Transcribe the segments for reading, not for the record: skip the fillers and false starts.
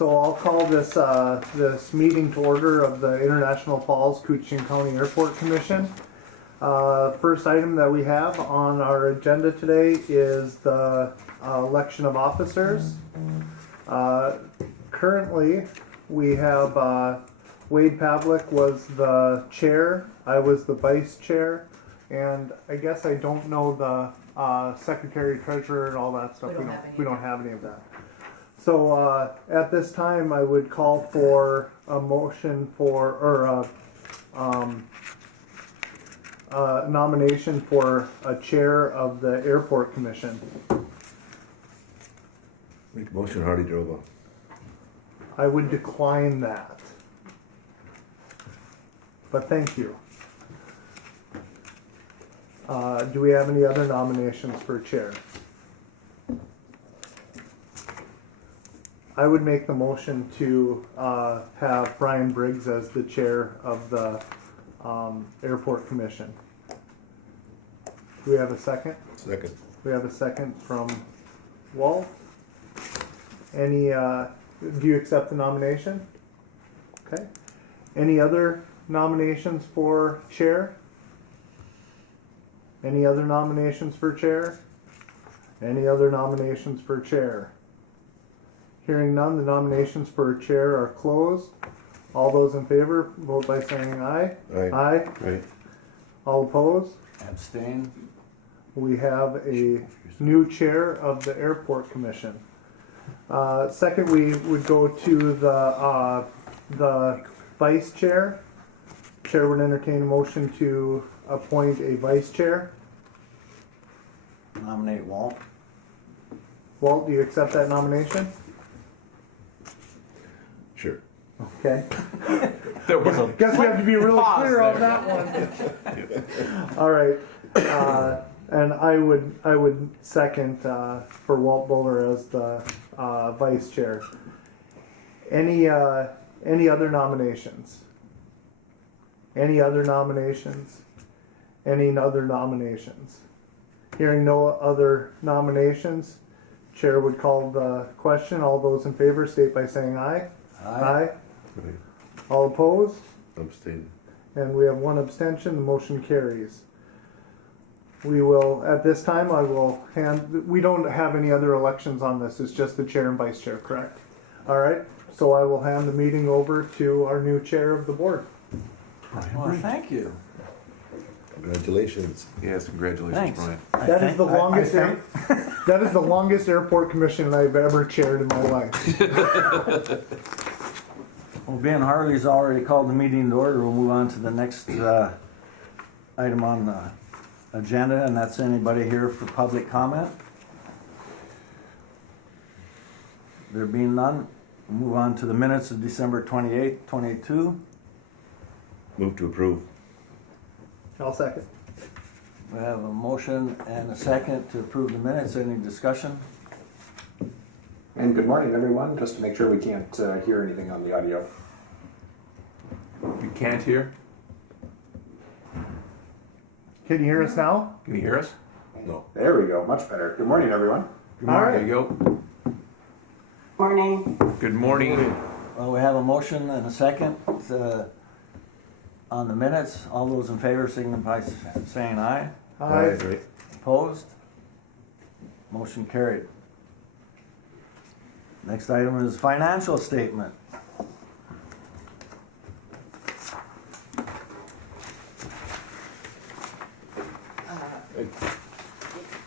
So I'll call this this meeting to order of the International Falls Coochin County Airport Commission. First item that we have on our agenda today is the election of officers. Currently, we have Wade Pavlik was the chair, I was the vice chair, and I guess I don't know the secretary, treasurer, and all that stuff. We don't have any of that. So at this time, I would call for a motion for, or nomination for a chair of the airport commission. Make a motion, Hardy Droba. I would decline that. But thank you. Do we have any other nominations for chair? I would make the motion to have Brian Briggs as the chair of the airport commission. Do we have a second? Second. We have a second from Walt. Any, do you accept the nomination? Okay. Any other nominations for chair? Any other nominations for chair? Any other nominations for chair? Hearing none, the nominations for chair are closed. All those in favor, vote by saying aye. Aye. Aye. Right. All opposed? Abstain. We have a new chair of the airport commission. Second, we would go to the vice chair. Chair would entertain a motion to appoint a vice chair. Nominate Walt. Walt, do you accept that nomination? Sure. Okay. There was a Guess we have to be really pause clear on there. that one. All right. And I would second for Walt Bowler as the vice chair. Any other nominations? Any other nominations? Any other nominations? Hearing no other nominations, chair would call the question. All those in favor state by saying aye. Aye. Right. All opposed? Abstain. And we have one abstention. The motion carries. We will, at this time, I will hand, we don't have any other elections on this. It's just the chair and vice chair, correct? All right. So I will hand the meeting over to our new chair of the board. Well, thank you. Congratulations. Yes, congratulations, Thanks. Brian. That is the longest. That is the longest airport commission I've ever chaired in my life. Well, Ben Harley's already called the meeting to order. We'll move on to the next item on the agenda, and that's anybody here for public comment. There being none, we'll move on to the minutes of December 28th, 22. Move to approve. I'll second. We have a motion and a second to approve the minutes. Any discussion? And good morning, everyone. Just to make sure we can't hear anything on the audio. You can't hear? Can you hear us now? Can you hear us? No. There we go. Much better. Good morning, everyone. Good All morning. right. There you go. Morning. Good morning. Well, we have a motion and a second on the minutes. All those in favor signify by saying aye. Aye. Right. Opposed? Motion carried. Next item is financial statement.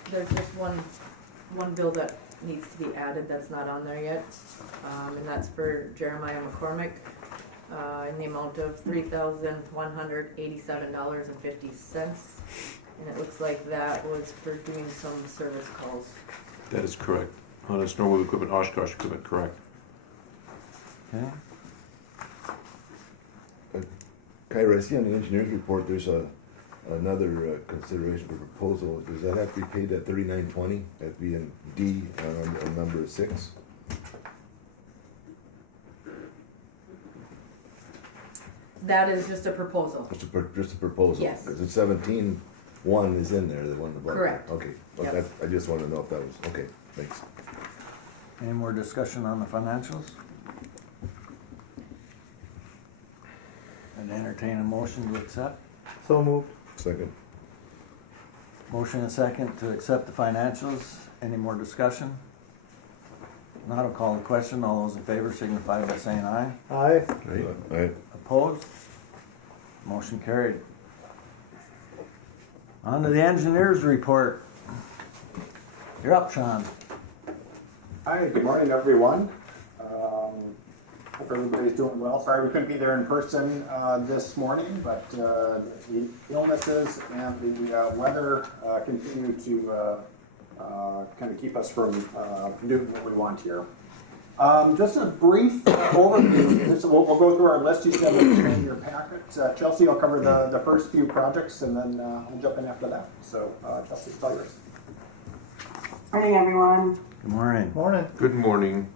There's just one bill that needs to be added that's not on there yet, and that's for Jeremiah McCormick, in the amount of $3,187.50. And it looks like that was for doing some service calls. That is correct. On a snowmobile equipment, Oshkosh equipment, correct. Okay. Kyra, I see on the engineer's report there's another consideration for proposal. Does that have to be paid at $39.20? That'd be in D on number 6. That is just a proposal. Just a proposal. Yes. Because it's 17.1 is in there, the one above. Correct. Okay. Well, Yep. I just want to know if that was okay. Thanks. Any more discussion on the financials? I'd entertain a motion to accept. So moved. Second. Motion and second to accept the financials. Any more discussion? Not, I'll call the question. All those in favor signify by saying aye. Aye. Aye. Opposed? Motion carried. On to the engineers report. You're up, Sean. Hi, good morning, everyone. Hope everybody's doing well. Sorry we couldn't be there in person this morning, but the illnesses and the weather continue to kind of keep us from doing what we want here. Just a brief overview. We'll go through our list. You should have it in your packet. Chelsea will cover the first few projects, and then I'll jump in after that. So, Chelsea, it's all yours. Morning, everyone. Good morning. Morning. Good morning.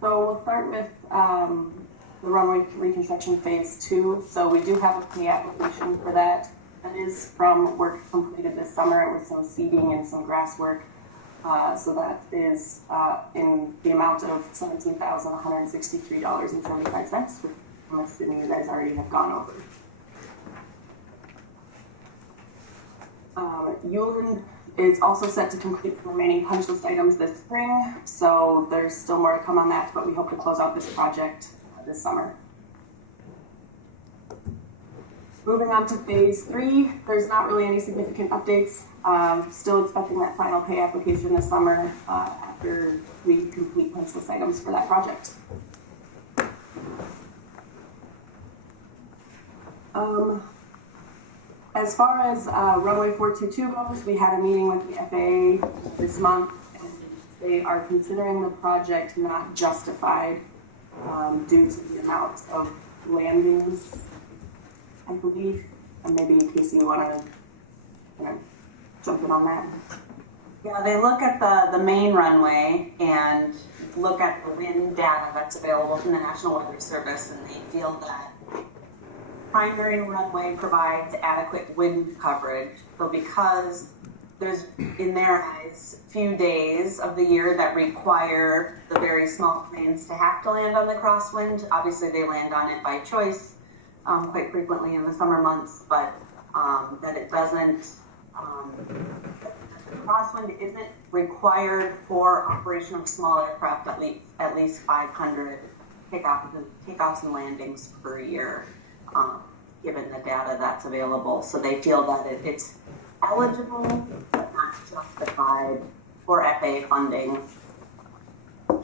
So we'll start with the runway reconstruction phase 2. So we do have a pre-application for that. That is from work completed this summer with some seeding and some grass work. So that is in the amount of $17,163.75, which I'm assuming you guys already have gone over. Euland is also set to complete the remaining punch list items this spring, so there's still more to come on that, but we hope to close out this project this summer. Moving on to phase 3, there's not really any significant updates. Still expecting that final pay application this summer after we complete punch list items for that project. As far as runway 422 goes, we had a meeting with the FAA this month, and they are considering the project not justified due to the amount of landings, I believe. And maybe Casey, you want to jump in on that? Yeah, they look at the main runway and look at the wind data that's available from the National Weather Service, and they feel that primary runway provides adequate wind coverage. So because there's, in their eyes, few days of the year that require the very small planes to have to land on the crosswind. Obviously, they land on it by choice quite frequently in the summer months, but that it doesn't, the crosswind isn't required for operation of small aircraft at least 500 takeoffs and landings per year. Given the data that's available. So they feel that it's eligible but not justified for FAA funding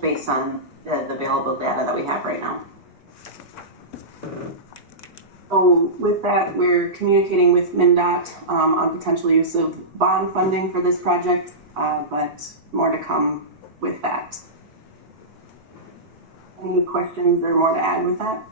based on the available data that we have right now. So with that, we're communicating with MnDOT on potential use of bond funding for this project, but more to come with that. Any questions or more to add with that?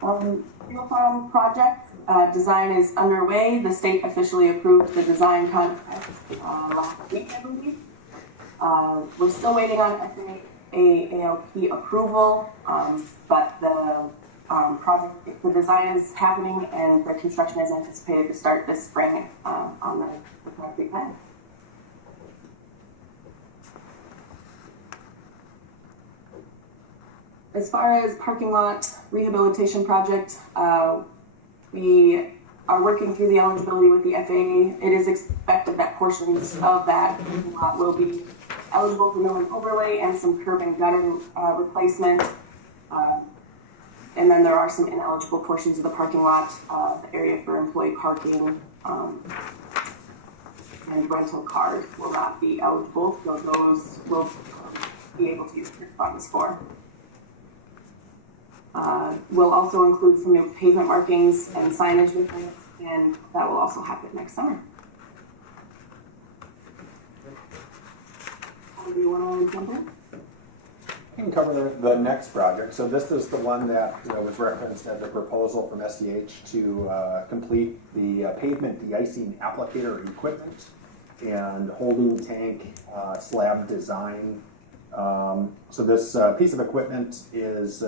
Fuel farm project design is underway. The state officially approved the design contract last week, I believe. We're still waiting on FAA ALP approval, but the project, the design is happening and the construction is anticipated to start this spring on the project we plan. As far as parking lot rehabilitation project, we are working through the eligibility with the FAA. It is expected that portions of that parking lot will be eligible for mill and overlay and some curb and gutter replacement. And then there are some ineligible portions of the parking lot, the area for employee parking and rental cars will not be eligible, so those will be able to use funds for. We'll also include some new pavement markings and signage with it, and that will also happen next summer. Do you want to jump in? I can cover the next project. So this is the one that was referenced as a proposal from SDH to complete the pavement de-icing applicator equipment and holding tank slab design. So this piece of equipment is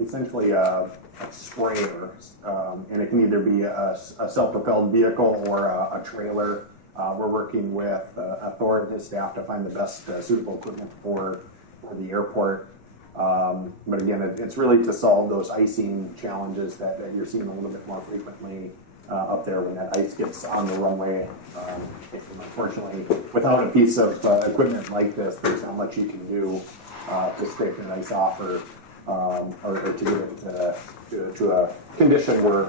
essentially a sprayer, and it can either be a self-propelled vehicle or a trailer. We're working with Thor and his staff to find the best suitable equipment for for the airport. But again, it's really to solve those icing challenges that you're seeing a little bit more frequently up there when that ice gets on the runway. Unfortunately, without a piece of equipment like this, there's not much you can do to scrape the ice off or to get it to a condition where,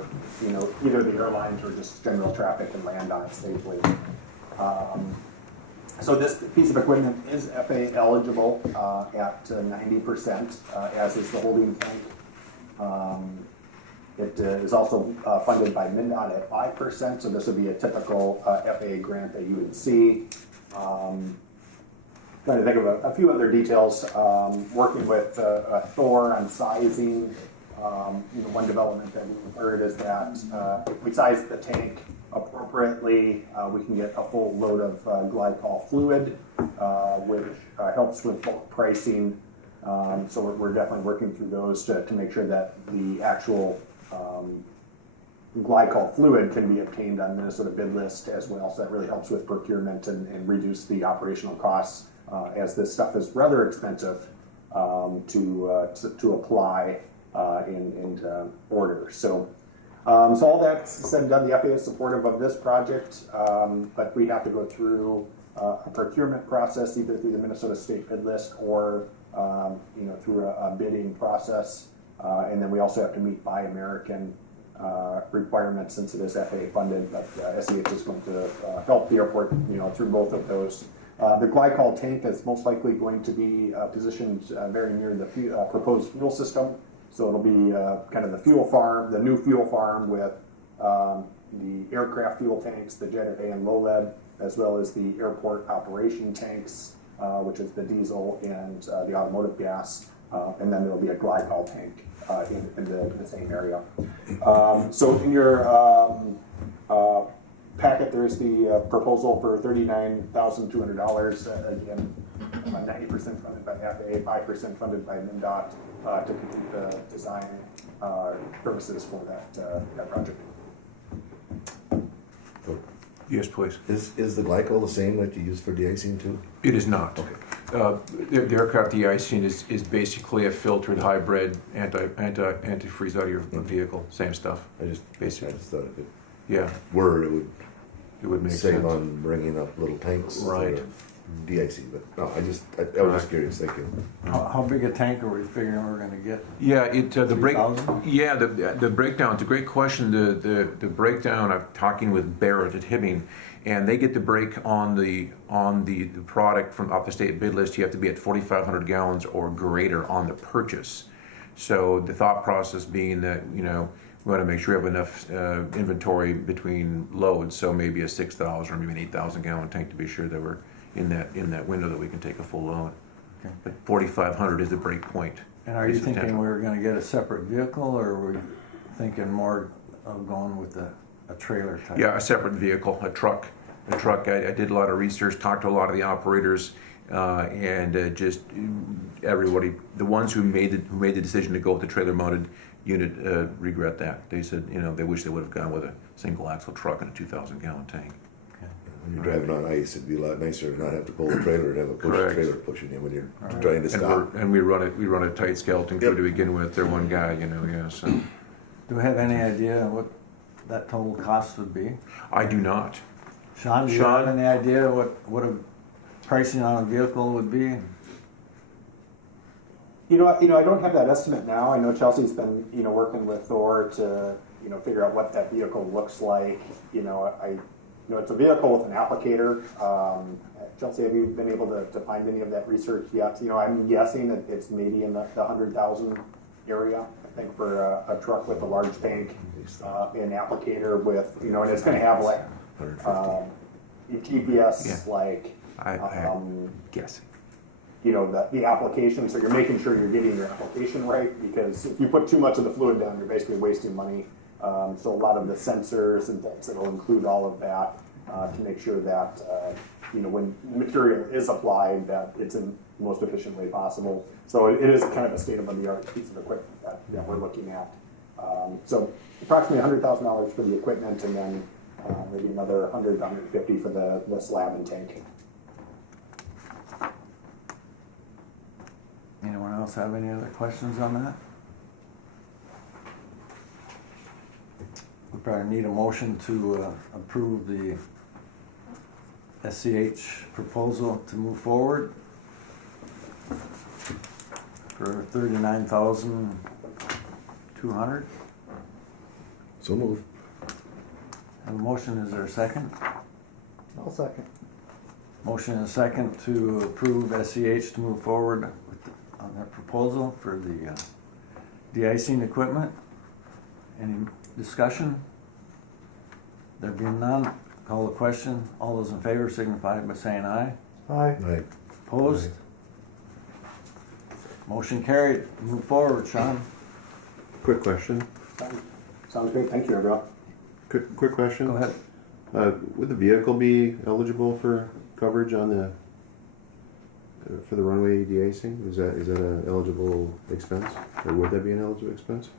either the airlines or just general traffic can land on it safely. So this piece of equipment is FAA eligible at 90%, as is the holding tank. It is also funded by MnDOT at 5%, so this would be a typical FAA grant that you would see. Trying to think of a few other details. Working with Thor on sizing. One development that we've heard is that if we size the tank appropriately, we can get a full load of glycol fluid, which helps with bulk pricing. So we're definitely working through those to make sure that the actual glycol fluid can be obtained on Minnesota bid list as well. So that really helps with procurement and reduce the operational costs, as this stuff is rather expensive to apply and order. So all that said and done, the FAA is supportive of this project, but we have to go through a procurement process, either through the Minnesota State bid list or through a bidding process, and then we also have to meet Buy American requirements since it is FAA funded. But SEH is going to help the airport, through both of those. The glycol tank is most likely going to be positioned very near the proposed fuel system. So it'll be kind of the fuel farm, the new fuel farm with the aircraft fuel tanks, the jet A and low lead, as well as the airport operation tanks, which is the diesel and the automotive gas. And then there'll be a glycol tank in the same area. So in your packet, there's the proposal for $39,200, again, 90% funded by FAA, 5% funded by MnDOT to complete the design purposes for that project. Yes, please. Is the glycol the same that you use for de-icing too? It is not. Okay. The aircraft de-icing is basically a filtered hybrid antifreeze out of your vehicle. Same stuff. I just thought if it Yeah, were, it would make save sense. on bringing up little tanks. Right. De-icing, but no, I was just curious. Thank you. How big a tank are we figuring we're gonna get? Yeah, the break. 3,000? Yeah, the breakdown. It's a great question. The breakdown. I'm talking with Barrett at Hibbing, and they get the break on the product from off the state bid list. You have to be at 4,500 gallons or greater on the purchase. So the thought process being that we want to make sure we have enough inventory between loads. So maybe a 6,000 or maybe an 8,000 gallon tank to be sure that we're in that window that we can take a full load. Okay. But 4,500 is the break point. And are you Basic thinking temp. we're gonna get a separate vehicle, or are we thinking more of going with a trailer type? Yeah, a separate vehicle, a truck. I did a lot of research, talked to a lot of the operators, and just everybody. The ones who made the decision to go with the trailer-mounted unit regret that. They said they wish they would have gone with a single axle truck and a 2,000-gallon tank. When you're driving on ice, it'd be a lot nicer to not have to pull a trailer and have a Correct. trailer pushing you when you're trying to stop. And we run a tight skeleton crew Yep. to begin with. They're one guy, yeah. So Do we have any idea what that total cost would be? I do not. Sean, do you Sean? have any idea what a pricing on a vehicle would be? I don't have that estimate now. I know Chelsea's been, working with Thor to, figure out what that vehicle looks like. It's a vehicle with an applicator. Chelsea, have you been able to find any of that research yet? I'm guessing that it's maybe in the 100,000 area. I think for a truck with a large tank, an applicator with, and it's going to have like 150. GPS, I'm guessing. the application, so you're making sure you're getting your application right, because if you put too much of the fluid down, you're basically wasting money. So a lot of the sensors and things, it'll include all of that to make sure that, when material is applied, that it's in the most efficient way possible. So it is kind of a state-of-the-art piece of equipment that we're looking at. So approximately $100,000 for the equipment, and then maybe another $100 to $150 for the slab and tank. Anyone else have any other questions on that? We probably need a motion to approve the SCH proposal to move forward for $39,200. So move. Have a motion, is there a second? I'll second. Motion and a second to approve SCH to move forward on their proposal for the de-icing equipment. Any discussion? There being none, call the question. All those in favor signify by saying aye. Aye. Right. Opposed? Motion carried. Move forward, Sean. Quick question. Sounds good, thank you, everyone. Quick question. Go ahead. Would the vehicle be eligible for coverage on the for the runway de-icing? Is that an eligible expense, or would that be an eligible expense?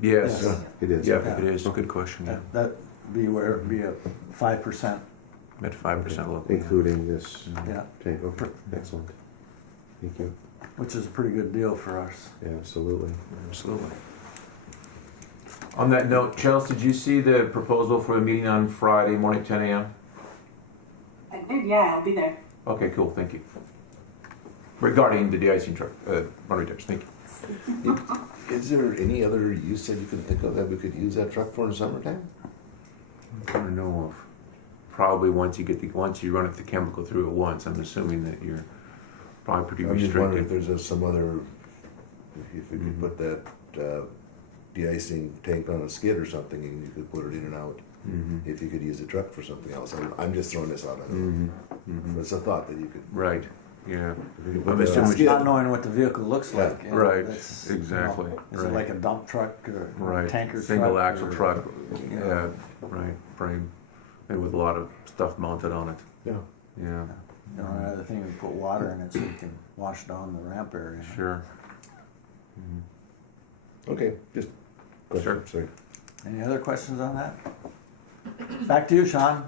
Yes. Yes. It is. Yeah, Okay. it is. Good question, yeah. That'd be where it'd be a 5%. At 5% local. Including this Yeah, tank. Okay. Excellent. Thank you. which is a pretty good deal for us. Yeah, absolutely. Absolutely. On that note, Chelsea, did you see the proposal for the meeting on Friday morning at 10 a.m.? I did, yeah, I'll be there. Okay, cool, thank you. Regarding the de-icing truck, runway tires, thank you. Is there any other use that you can think of that we could use that truck for in the summertime? I don't know of. Probably once you run it the chemical through it once, I'm assuming that you're probably pretty I'm just wondering if restricted. there's some other, if we could put that de-icing tank on a skid or something, and you could put it in and out. Mm-hmm. If you could use the truck for something else, I'm just throwing this out. I don't know. But it's a thought that you could. Right, yeah. If you could I'm put that on a assuming- skid. Not knowing what the vehicle looks Yeah. like. you know, Right, that's, exactly, Is it right. like a dump truck or Right, tanker truck? single axle or- truck, yeah, right, frame, and with a lot of stuff mounted on it, Yeah. yeah, You know, another thing, we put water in it so you can wash down the ramp area. sure. Okay, just question. Sure. Sorry. Any other questions on that? Back to you, Sean.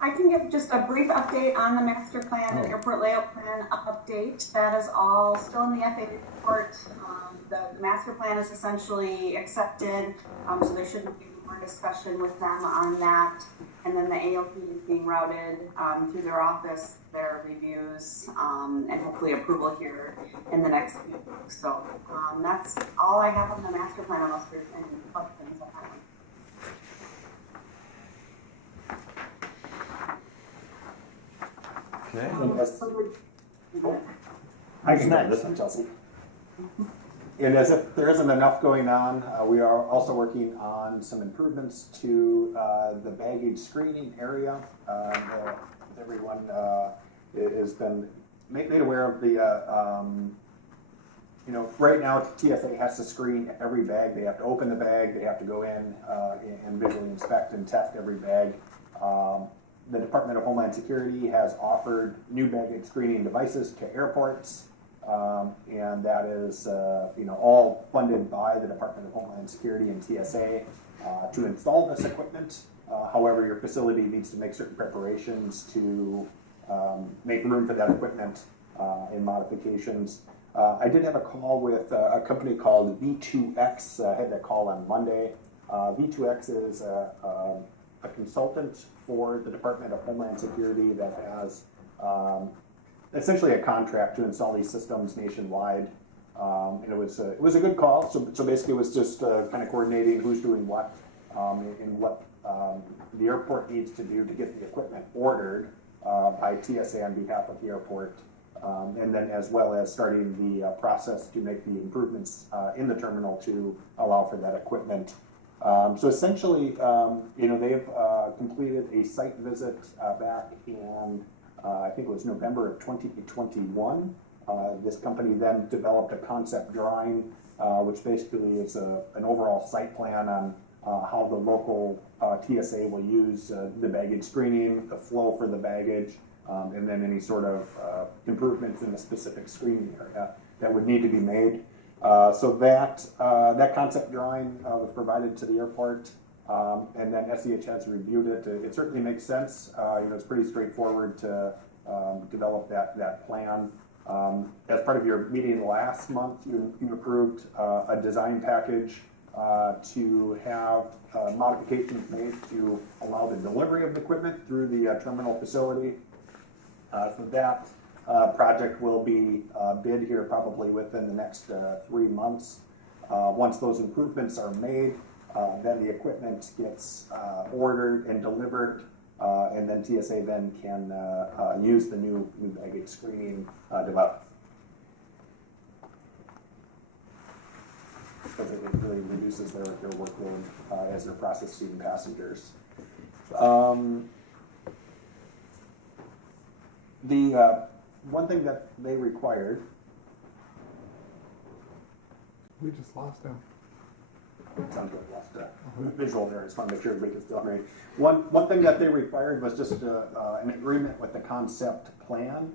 I can give just a brief update on the master plan and Oh. airport layout plan update. That is all still in the FAA report. The master plan is essentially accepted, so there shouldn't be more discussion with them on that. And then the ALP is being routed through their office, their reviews, and hopefully approval here in the next few weeks. So that's all I have on the master plan, unless there's any questions on that one. Okay. I can go next? this one, Chelsea. And as if there isn't enough going on, we are also working on some improvements to the baggage screening area. Everyone has been made aware of the, right now TSA has to screen every bag. They have to open the bag, they have to go in and visually inspect and test every bag. The Department of Homeland Security has offered new baggage screening devices to airports, and that is, all funded by the Department of Homeland Security and TSA to install this equipment. However, your facility needs to make certain preparations to make room for that equipment and modifications. I did have a call with a company called V2X. I had that call on Monday. V2X is a consultant for the Department of Homeland Security that has essentially a contract to install these systems nationwide. And it was a good call. So basically, it was just kind of coordinating who's doing what and what the airport needs to do to get the equipment ordered by TSA on behalf of the airport, and then as well as starting the process to make the improvements in the terminal to allow for that equipment. So essentially, they've completed a site visit back in, I think it was November of 2021. This company then developed a concept drawing, which basically is an overall site plan on how the local TSA will use the baggage screening, the flow for the baggage, and then any sort of improvements in the specific screening area that would need to be made. So that concept drawing was provided to the airport, and then SEH has reviewed it. It certainly makes sense. It's pretty straightforward to develop that plan. As part of your meeting last month, you approved a design package to have modifications made to allow the delivery of the equipment through the terminal facility. So that project will be bid here probably within the next 3 months. Once those improvements are made, then the equipment gets ordered and delivered, and then TSA then can use the new baggage screening device. Because it really reduces their workload as they're processing passengers. The one thing that they required. We just lost him. Sounds good. Lost visual there. I just want to make sure everybody can still hear me. One thing that they required was just an agreement with the concept plan,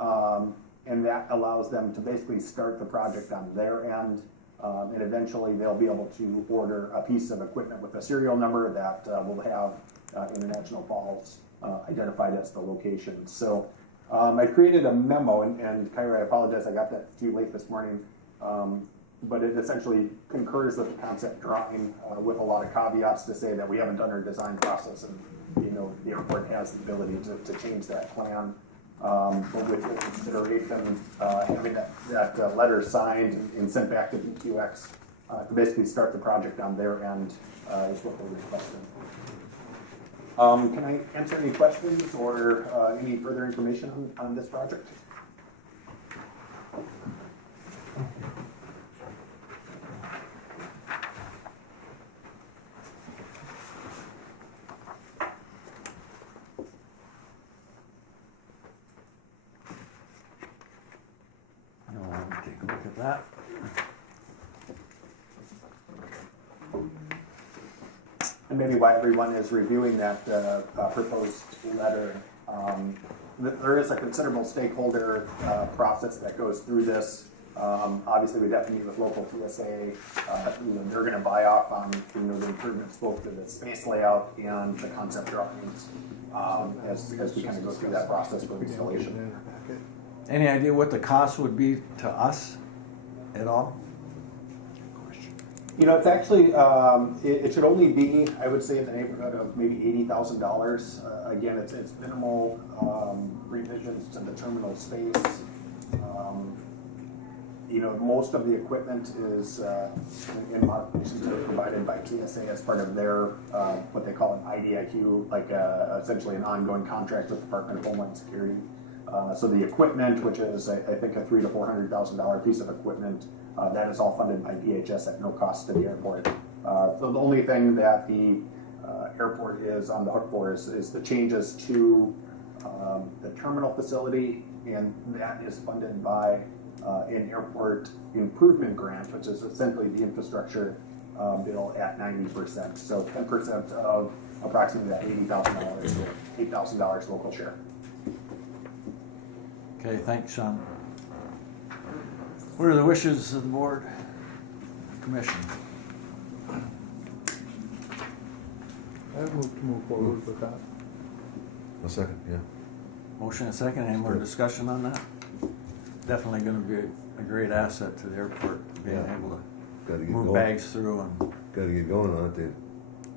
and that allows them to basically start the project on their end, and eventually they'll be able to order a piece of equipment with a serial number that will have International Falls identified as the location. So I created a memo, and Kyra, I apologize, I got that to you late this morning. But it essentially concurs with the concept drawing with a lot of caveats to say that we haven't done our design process, and the airport has the ability to change that plan. But with the consideration, having that letter signed and sent back to BQX to basically start the project on their end is what they're requesting. Can I answer any questions or any further information on this project? Take a look at that. And maybe while everyone is reviewing that proposed letter, there is a considerable stakeholder process that goes through this. Obviously, we'd have to meet with local TSA. They're going to buy off on the improvements both to the space layout and the concept drawings as we kind of go through that process for installation. Any idea what the cost would be to us at all? It's actually, it should only be, I would say, in the neighborhood of maybe $80,000. Again, it's minimal revisions to the terminal space. Most of the equipment is in modifications that are provided by TSA as part of their, what they call an IDIQ, like essentially an ongoing contract with the Department of Homeland Security. So the equipment, which is I think a $300,000 to $400,000 piece of equipment, that is all funded by DHS at no cost to the airport. So the only thing that the airport is on the hook for is the changes to the terminal facility, and that is funded by an airport improvement grant, which is essentially the infrastructure bill at 90%. So 10% of approximately that $80,000, $8,000 local share. Okay, thanks, Sean. What are the wishes of the board, commission? I move to move forward with that. A second, yeah. Motion and second, any more discussion on that? Definitely gonna be a great asset to the airport, being Yeah. able Gotta to get move going. bags through and, Gotta get going on it. The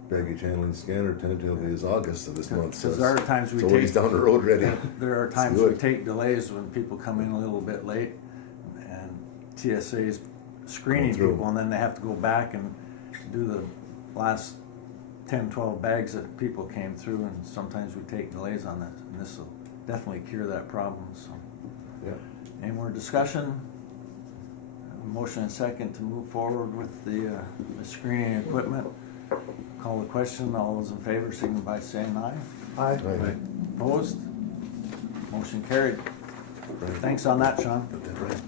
baggage handling scanner tentatively is August of this month, so because there are times we it's a ways take, down the road already. there are It's times we good. take delays when people come in a little bit late and TSA's screening Go through. people, and then they have to go back and do the last 10, 12 bags that people came through, and sometimes we take delays on that, and this will definitely cure that problem, so. Yeah. Any more discussion? Motion and second to move forward with the screening equipment. Call the question, all those in favor signify by saying aye. Aye. Right. Opposed? Motion carried. Right. Thanks on that, Sean. Got that right.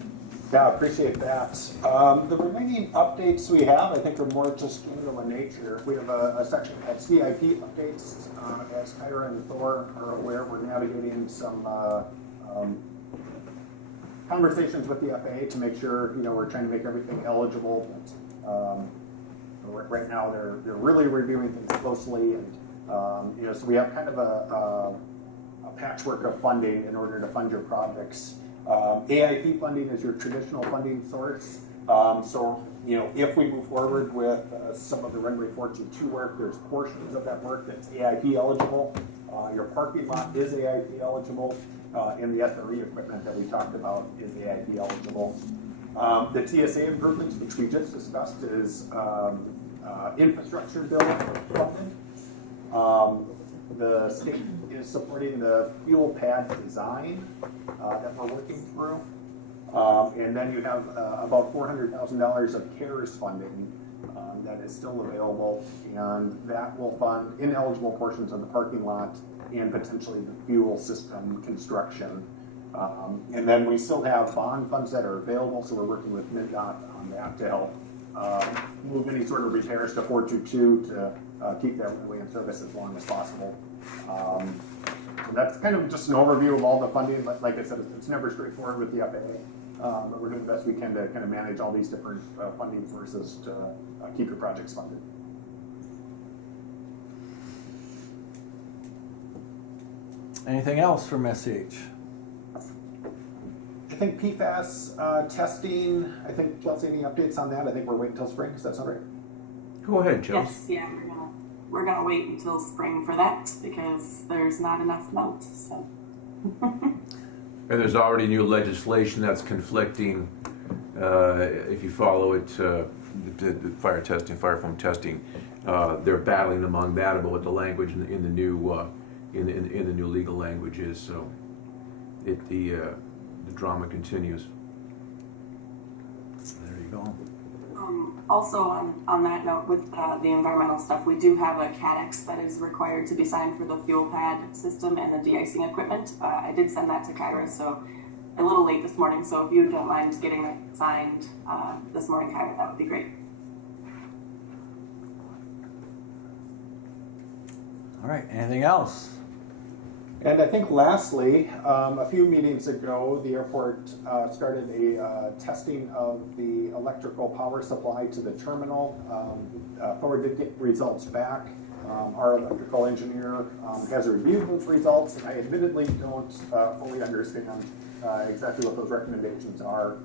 Yeah, appreciate that. The remaining updates we have, I think, are more just general in nature. We have a section at CIP updates. As Kyra and Thor are aware, we're navigating some conversations with the FAA to make sure, we're trying to make everything eligible. But right now, they're really reviewing things closely, and so we have kind of a patchwork of funding in order to fund your projects. AIP funding is your traditional funding source. So, if we move forward with some of the runway 422 work, there's portions of that work that's AIP eligible. Your parking lot is AIP eligible, and the SRE equipment that we talked about is AIP eligible. The TSA improvements, which we just discussed, is infrastructure bill funding. The state is supporting the fuel pad design that we're working through. And then you have about $400,000 of CARES funding that is still available, and that will fund ineligible portions of the parking lot and potentially the fuel system construction. And then we still have bond funds that are available, so we're working with MnDOT on that to help move any sort of repairs to 422 to keep that runway in service as long as possible. So that's kind of just an overview of all the funding. Like I said, it's never straightforward with the FAA, but we're doing the best we can to kind of manage all these different funding sources to keep your projects funded. Anything else from SCH? I think PFAS testing, I think, Chelsea, any updates on that? I think we're waiting until spring. Does that sound right? Go ahead, Joe. Yes, yeah, we're gonna wait until spring for that because there's not enough melt, so. And there's already new legislation that's conflicting, if you follow it, the fire testing, fire foam testing. They're battling among that about what the language in the new in the new legal language is. So the drama continues. There you go. Also on that note, with the environmental stuff, we do have a CADEX that is required to be signed for the fuel pad system and the de-icing equipment. I did send that to Kyra, so a little late this morning, so if you don't mind getting that signed this morning, Kyra, that would be great. All right, anything else? And I think lastly, a few meetings ago, the airport started a testing of the electrical power supply to the terminal. Thor did get results back. Our electrical engineer has reviewed those results, and I admittedly don't fully understand exactly what those recommendations are.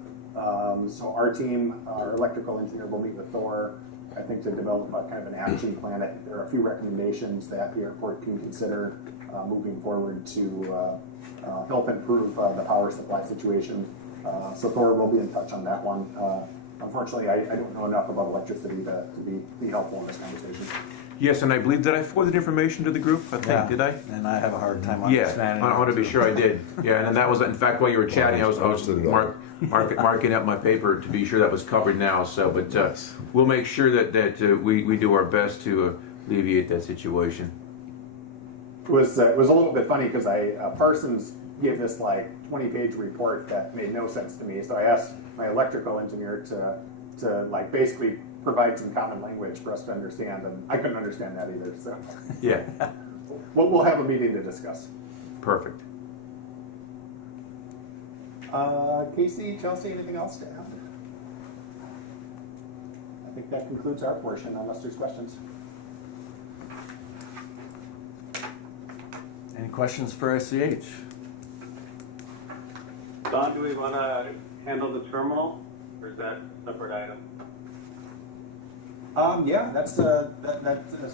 So our team, our electrical engineer, will meet with Thor, I think, to develop a kind of an action plan. I think there are a few recommendations that the airport can consider moving forward to help improve the power supply situation. So Thor will be in touch on that one. Unfortunately, I don't know enough about electricity to be helpful in this conversation. Yes, and I believe, did I forward the information to the group? I think, Yeah. Did I? And I have a hard time Yeah, understanding. I want to be sure I did. Yeah, and that was, in fact, while you were chatting, I was Posted it all. marking up my paper to be sure that was covered now. So, but we'll make sure that we do our best to alleviate that situation. It was a little bit funny because Parsons gave this like 20-page report that made no sense to me. So I asked my electrical engineer to like basically provide some common language for us to understand, and I couldn't understand that either. So Yeah, we'll have a meeting to discuss. perfect. Casey, Chelsea, anything else to add? I think that concludes our portion, unless there's questions. Any questions for SCH? Don, do we want to handle the terminal, or is that a separate item? Yeah, this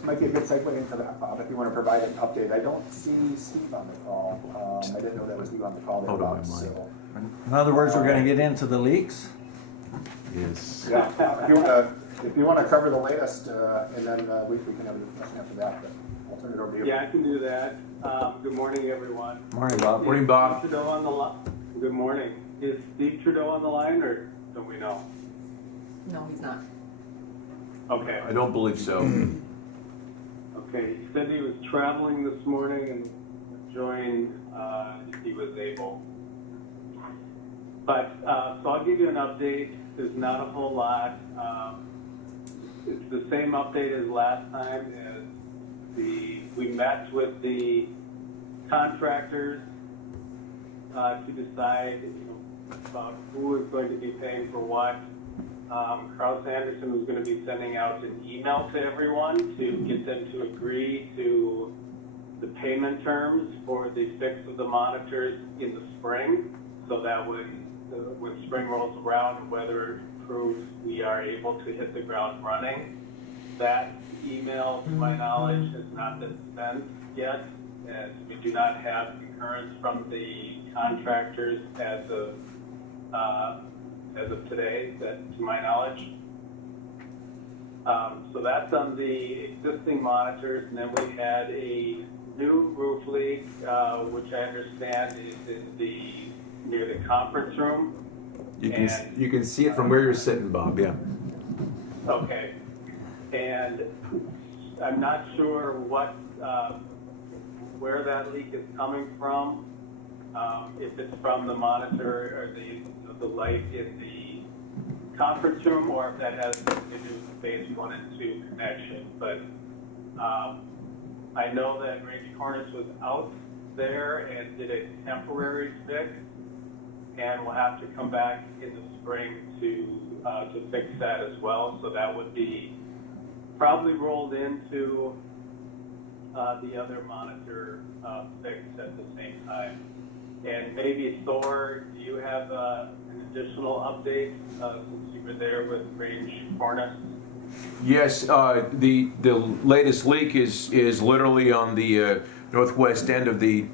might be a good segue into that, Bob, if you want to provide an update. I don't see Steve on the call. I didn't know that was you on the call there, Out of my Bob, mind. so. In other words, we're going to get into the leaks. Yes. Yeah, if you want to cover the latest, and then we can have a discussion after that, but I'll turn it over to you. Yeah, I can do that. Good morning, everyone. Morning, Bob. Morning, Bob. Is Steve Trudeau on the line? Good morning. Is Steve Trudeau on the line, or don't we know? No, he's not. Okay. I don't believe so. Okay, he said he was traveling this morning and joined if he was able. But, so I'll give you an update. There's not a whole lot. It's the same update as last time. We met with the contractors to decide about who is going to be paying for what. Carl Sanderson was going to be sending out an email to everyone to get them to agree to the payment terms for the fix of the monitors in the spring. so that when spring rolls around, weather improves, we are able to hit the ground running. That email, to my knowledge, has not been sent yet, as we do not have concurrence from the contractors as of today, that to my knowledge. So that's on the existing monitors, and then we had a new roof leak, which I understand is near the conference room. You can see it from where you're sitting, Bob, yeah. Okay. And I'm not sure where that leak is coming from. If it's from the monitor or the light in the conference room, or if that has something to do with phase 1 and 2 connection. But I know that Randy Cornish was out there and did a temporary fix, and we'll have to come back in the spring to fix that as well. So that would be probably rolled into the other monitor fix at the same time. And maybe Thor, do you have an additional update since you were there with Range Cornish? Yes, the latest leak is literally on the northwest end of the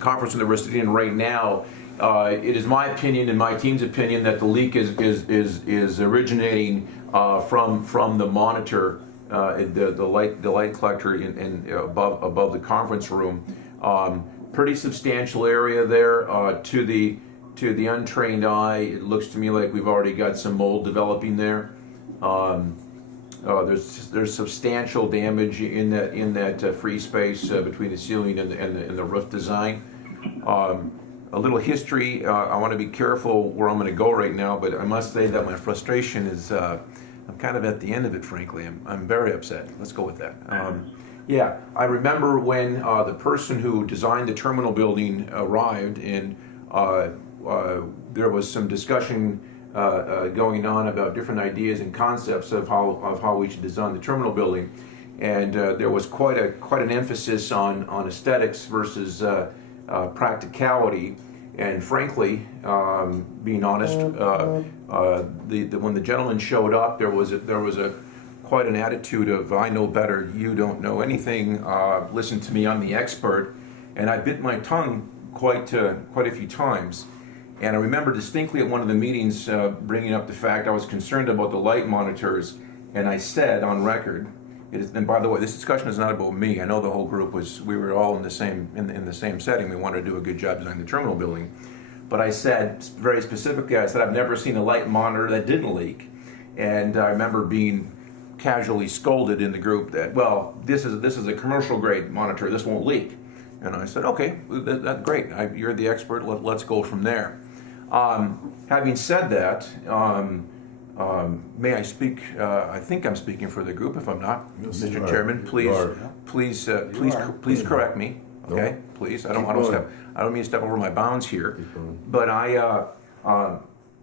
conference room that we're sitting in right now. It is my opinion and my team's opinion that the leak is originating from the monitor, the light collector in above the conference room. Pretty substantial area there. To the untrained eye, it looks to me like we've already got some mold developing there. There's substantial damage in that free space between the ceiling and the roof design. A little history. I want to be careful where I'm going to go right now, but I must say that my frustration is I'm kind of at the end of it. Frankly, I'm very upset. Let's go with that. Yeah, I remember when the person who designed the terminal building arrived, and there was some discussion going on about different ideas and concepts of how we should design the terminal building, and there was quite an emphasis on aesthetics versus practicality. And frankly, being honest, when the gentleman showed up, there was quite an attitude of I know better, you don't know anything. Listen to me, I'm the expert. And I bit my tongue quite a few times. And I remember distinctly at one of the meetings bringing up the fact I was concerned about the light monitors, and I said on record, and by the way, this discussion is not about me. I know the whole group we were all in the same setting. We wanted to do a good job designing the terminal building. But I said very specifically, I said I've never seen a light monitor that didn't leak. And I remember being casually scolded in the group that, well, this is a commercial grade monitor, this won't leak. And I said, okay, that's great. You're the expert. Let's go from there. Having said that, may I speak? I think I'm speaking for the group. If I'm not, Yes, Mr. you are. Chairman, You please are. please correct me. Okay, No. please. Keep going. I don't mean to step over my bounds here, Keep going. but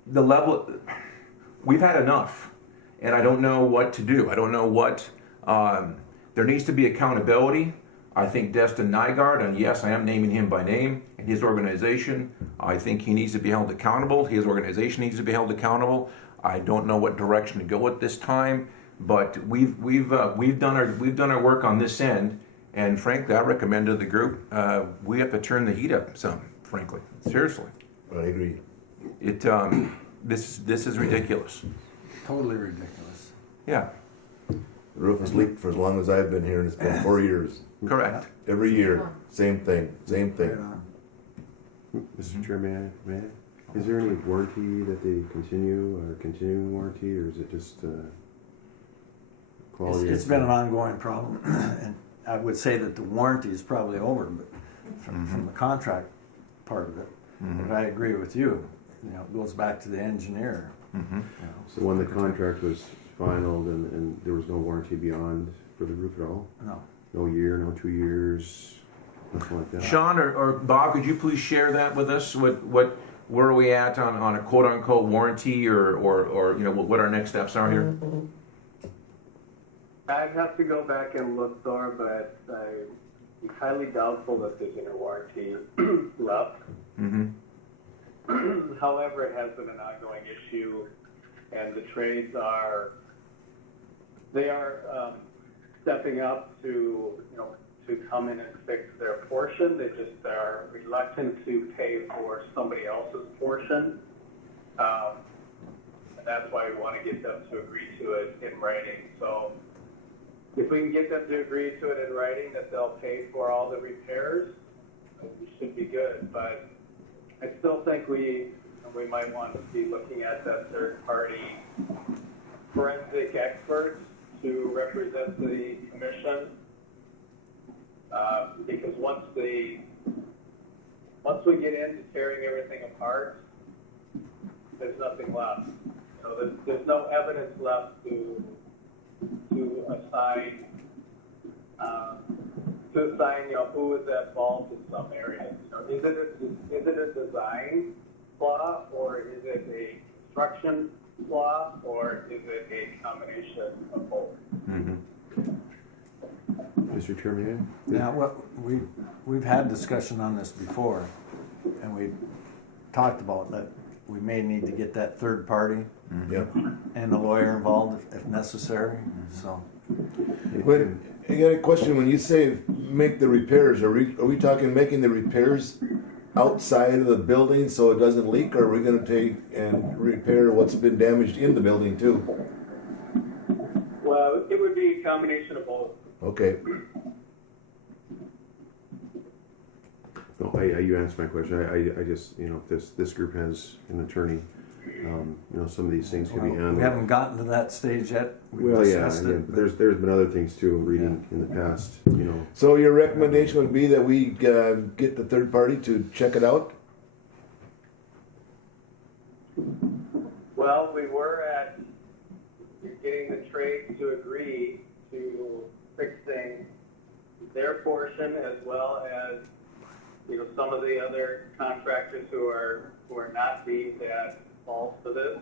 the level we've had enough, and I don't know what to do. I don't know what. There needs to be accountability. I think Destin Nygaard, and yes, I am naming him by name, and his organization, I think he needs to be held accountable. His organization needs to be held accountable. I don't know what direction to go at this time, but we've done our work on this end, and frankly, I recommend to the group we have to turn the heat up some. Frankly, seriously, I agree. This is ridiculous. Totally ridiculous. Yeah, The roof has leaked for as long as I've been here, and it's been 4 years. correct. Every year, same thing. Mr. Chairman, may I? Is there any warranty that they continue, or continuing warranty, or is it just quality? It's been an ongoing problem, and I would say that the warranty is probably over, but from the contract part of it. But I agree with you. It goes back to the engineer. So when the contract was final, and there was no warranty beyond for the roof at all? No. No year, no 2 years, nothing like that? Sean or Bob, could you please share that with us? Where are we at on a quote unquote warranty, or what our next steps are here? I'd have to go back and look, Thor, but I'm highly doubtful that there's any warranty left. However, it has been an ongoing issue, and the trades are stepping up to come in and fix their portion. They just are reluctant to pay for somebody else's portion. And that's why we want to get them to agree to it in writing. So if we can get them to agree to it in writing that they'll pay for all the repairs, we should be good. But I still think we might want to be looking at that third-party forensic experts to represent the commission. Because once we get into tearing everything apart, there's nothing left. There's no evidence left to assign who is at fault in some areas. Is it a design flaw, or is it a construction flaw, or is it a combination of both? Mm-hmm. Mr. Chairman? Now, we've had discussion on this before, and we talked about that we may need to get that third party Yep. and a lawyer involved if necessary, so. But I got a question. When you say make the repairs, are we talking making the repairs outside of the building so it doesn't leak, or are we going to take and repair what's been damaged in the building too? Well, it would be a combination of both. Okay. No, you answered my question. I just, if this group has an attorney, some of these things can be handled. We haven't gotten to that stage yet. We've Well, yeah, discussed it, but- there's been other things too, reading in the past, So your recommendation would be that we get the third party to check it out? Well, we were at getting the trades to agree to fixing their portion, as well as some of the other contractors who are not deemed at fault for this,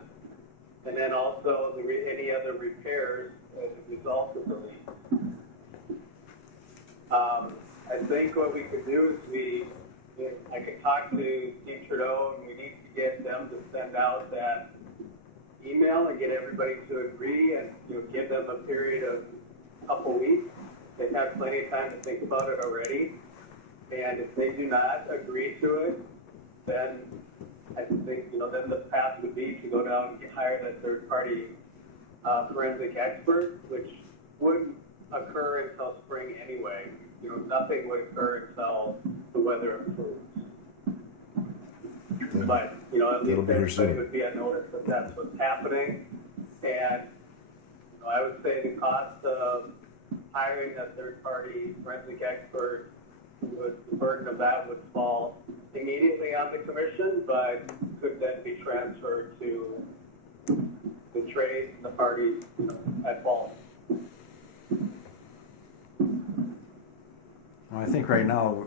and then also any other repairs as a result of the leak. I think what we could do is I could talk to Steve Trudeau, and we need to get them to send out that email and get everybody to agree, and give them a period of a couple weeks. They've had plenty of time to think about it already, and if they do not agree to it, then I think then the path would be to go down and hire that third party forensic expert, which wouldn't occur until spring anyway. Nothing would occur until the weather improves. But at It'll least be here everybody soon. would be on notice that that's what's happening. And I would say the cost of hiring that third party forensic expert, the burden of that would fall immediately on the commission, but could then be transferred to the trades and the parties at fault. Well, I think right now,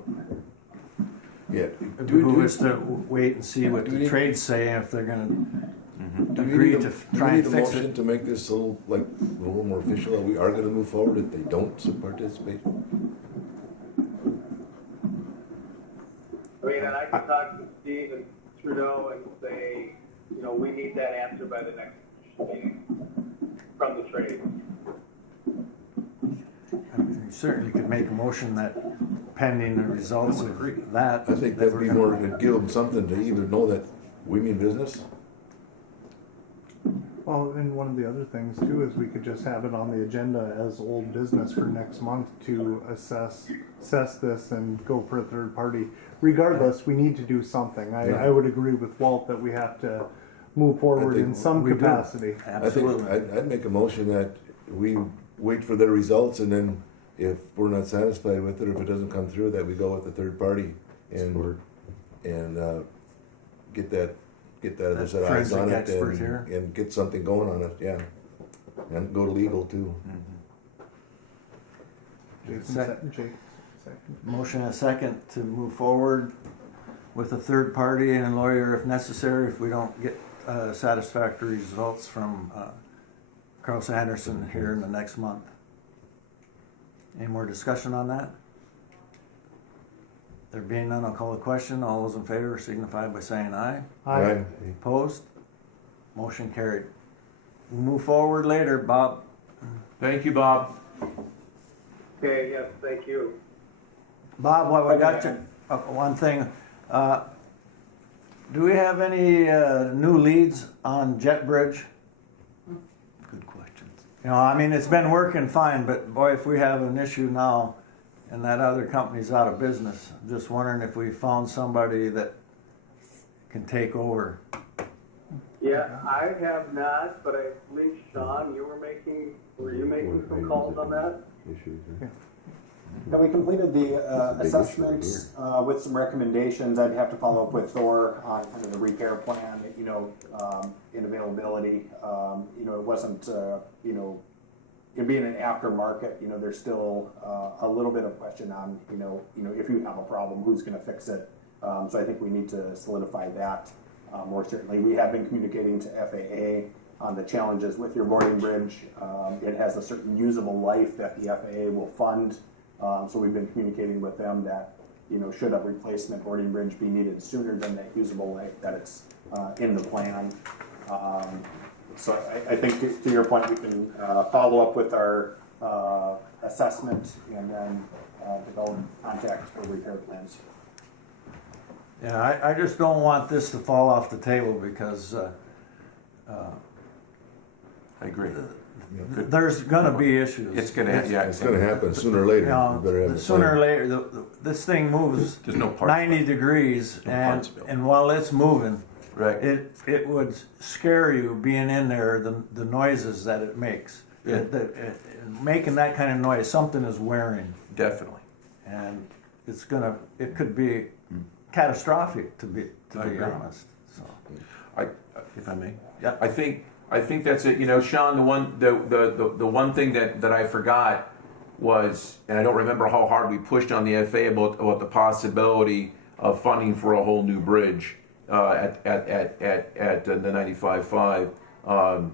Yeah. it behooves to wait and see what the trades say, and if they're gonna agree to try and Do we need a fix motion it. to make this a little more official that we are going to move forward if they don't participate? I mean, and I could talk to Steve and Trudeau and say, we need that answer by the next meeting from the trades. I mean, you certainly could make a motion that pending the results of that. I think that that'd we're be gonna- more, to give them something to either know that we mean business. Well, and one of the other things too is we could just have it on the agenda as old business for next month to assess this and go for a third party. Regardless, we need to do something. I would agree with Walt that we have to move forward think in some we do. capacity. I think Absolutely. I'd make a motion that we wait for their results, and then if we're not satisfied with it, or if it doesn't come through, that we go with the third party and get that other set of eyes forensic on it expert here. and get something going on it. Yeah, and go to legal too. Jason, Jake, second. Motion and a second to move forward with a third party and lawyer if necessary, if we don't get satisfactory results from Carl Sanderson here in the next month. Any more discussion on that? There being none, I'll call the question. All those in favor signify by saying aye. Aye. Opposed? Motion carried. We'll move forward later, Bob. Thank you, Bob. Okay, yes, thank you. Bob, while we got you, one thing. Do we have any new leads on Jet Bridge? Good questions. You know, I mean, it's been working fine, but boy, if we have an issue now and that other company's out of business, I'm just wondering if we found somebody that can take over. Yeah, I have not, but I believe, Sean, were you making some calls on that? Issues, right? Now, we completed the This is a big assessment issue with some recommendations. I'd have to follow up with Thor on kind of the repair plan, in availability. It wasn't, it being an aftermarket, there's still a little bit of question on, if you have a problem, who's going to fix it. So I think we need to solidify that more certainly. We have been communicating to FAA on the challenges with your boarding bridge. It has a certain usable life that the FAA will fund. So we've been communicating with them that, should a replacement boarding bridge be needed sooner than that usable life, that it's in the plan. So I think to your point, we can follow up with our assessment and then develop contacts for repair plans. Yeah, I just don't want this to fall off the table because I agree. there's gonna be issues. It's gonna, It's gonna happen sooner or later. You You better have know, a sooner or plan. later, this thing moves There's no parts. 90 degrees, No and parts, Bill. and while it's moving, Right. it would scare you being in there, the noises that it makes. Yeah. Making that kind of noise, something is wearing, Definitely. and it could be catastrophic to be I agree. honest. So, If I may. yeah. I think that's it. Sean, the one thing that I forgot was, and I don't remember how hard we pushed on the FAA about the possibility of funding for a whole new bridge at the 95.5.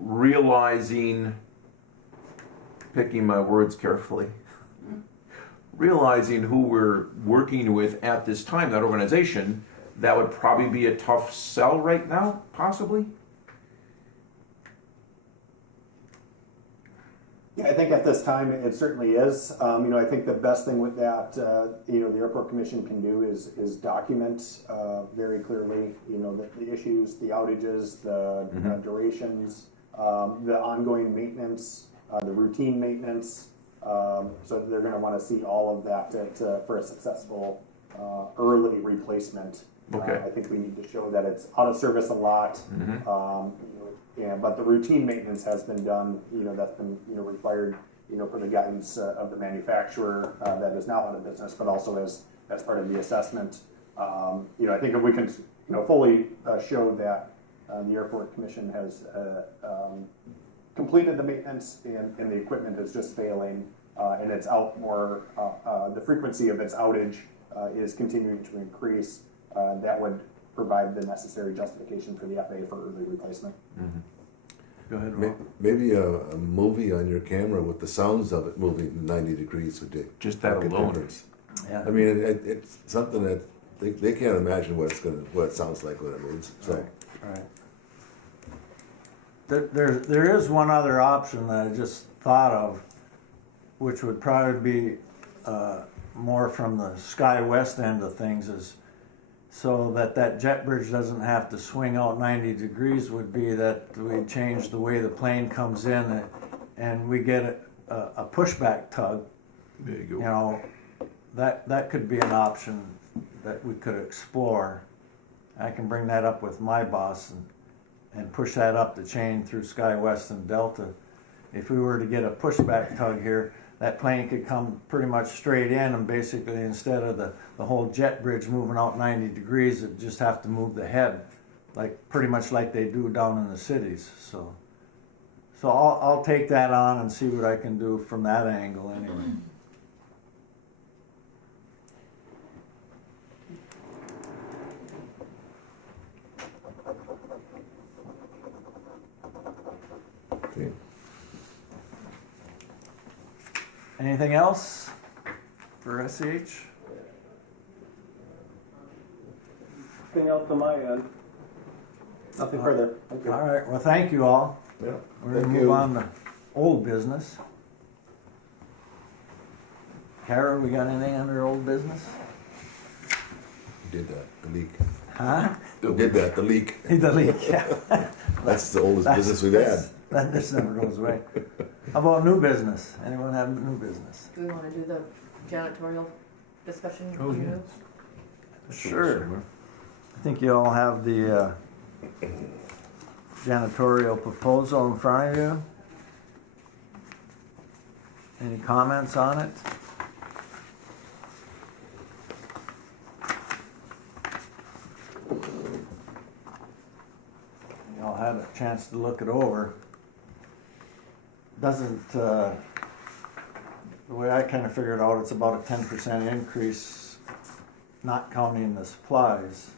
Realizing, picking my words carefully, realizing who we're working with at this time, that organization, that would probably be a tough sell right now, possibly. Yeah, I think at this time it certainly is. I think the best thing with that, the Airport Commission can do is document very clearly, the issues, the outages, the durations, the ongoing maintenance, the routine maintenance. So they're going to want to see all of that for a successful early replacement. Okay. I think we need to show that it's out of service a lot. But the routine maintenance has been done, that's been, required, for the guidance of the manufacturer that is now out of business, but also as part of the assessment. I think if we can, fully show that the Airport Commission has completed the maintenance and the equipment is just failing and it's out more, the frequency of its outage is continuing to increase, that would provide the necessary justification for the FAA for early replacement. Go ahead, May- Rob. Maybe a movie on your camera with the sounds of it moving 90 degrees would Just that make a alone. difference. Yeah. I mean, it's something that they can't imagine what it sounds like when it moves. So Right. There is one other option that I just thought of, which would probably be more from the Sky West end of things, is so that jet bridge doesn't have to swing out 90 degrees, would be that we change the way the plane comes in and we get a pushback tug. There you go. You know, that could be an option that we could explore. I can bring that up with my boss and push that up the chain through SkyWest and Delta. If we were to get a pushback tug here, that plane could come pretty much straight in, and basically instead of the whole jet bridge moving out 90 degrees, it just have to move the head, pretty much like they do down in the cities. So I'll take that on and see what I can do from that angle anyway. okay. Anything else for SCH? anything else on my end. Nothing further. Thank you. All right, well, thank you all. Yeah, We're gonna thank move you. on to old business. Kara, we got anything under old business? Did that, the leak. Huh? Did that, the leak. The leak, yeah. That's the oldest business we've had. That just never goes away. How about new business? Anyone have new business? Do we wanna do the janitorial discussion? Oh, on yes. those? Sure. I think you all have the janitorial proposal in front of you. Any comments on it? You all had a chance to look it over. Doesn't, the way I kind of figured out, it's about a 10% increase, not counting the supplies.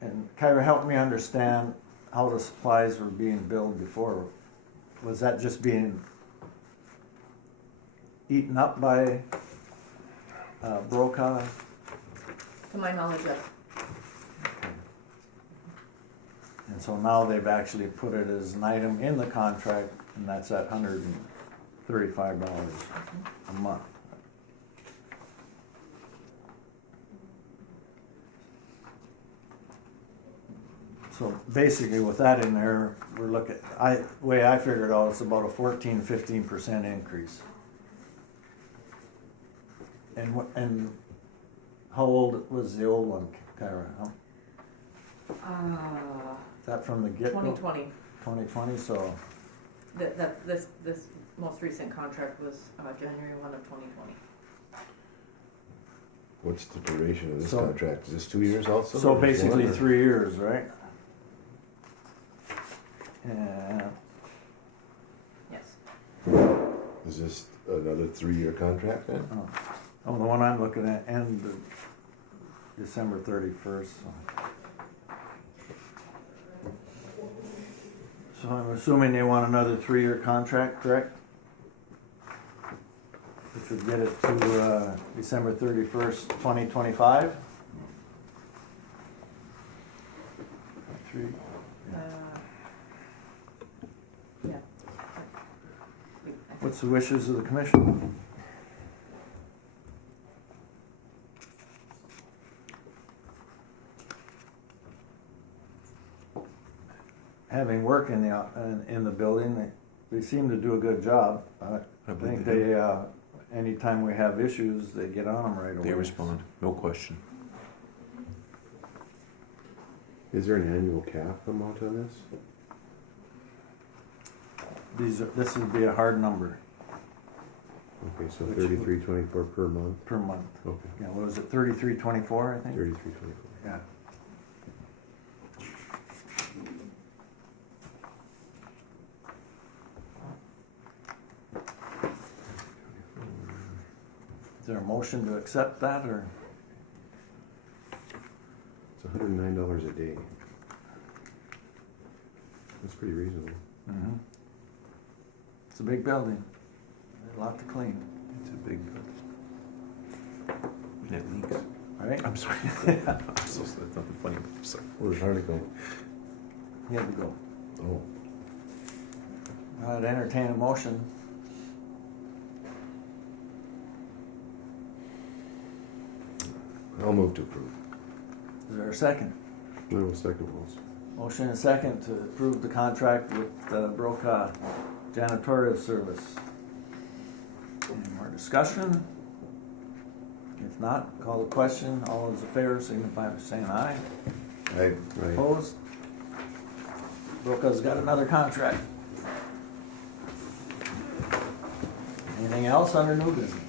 And Kyra, help me understand how the supplies were being billed before. Was that just being eaten up by Brokaw? To my knowledge, yes. And so now they've actually put it as an item in the contract, and that's at $135 a month. So basically with that in there, we're looking, way I figured out, it's about a 14-15% increase. And how old was the old one, Kyra? Is that from the get-go? 2020. 2020, so, This most recent contract was January 1 of 2020. What's the duration of this So- contract? Is this 2 years also? so or just basically one, or- 3 years, right? Yeah, Yes. Is this another 3-year contract then? oh, the one I'm looking at ended December 31st, so I'm assuming they want another 3-year contract, correct? Which would get it to December 31st, 2025? Three. Yeah. What's the wishes of the commission? Having worked in the building, they seem to do a good job. I think they, anytime we have issues, they get on them right away. They respond, no question. Is there an annual cap amount on this? This would be a hard number Okay, so Which- 33.24 per month. per month. Okay, Yeah, what was it, 33.24, I think? 33.24. Yeah. Is there a motion to accept that, or? It's $109 a day. That's pretty reasonable. Mhm. It's a big building, a lot to clean, It's a big, and it leaks. right? I'm sorry. I'm so, that's nothing funny, I'm sorry. Where's Harley go? You have to go. Oh, I'd entertain a motion. I'll move to approve. Is there a second? I will second also. Motion and second to approve the contract with Brokaw Janitorial Service. Any more discussion? If not, call the question. All those in favor signify by saying aye. I, Right. Opposed? Brokaw's got another contract. Anything else under new business?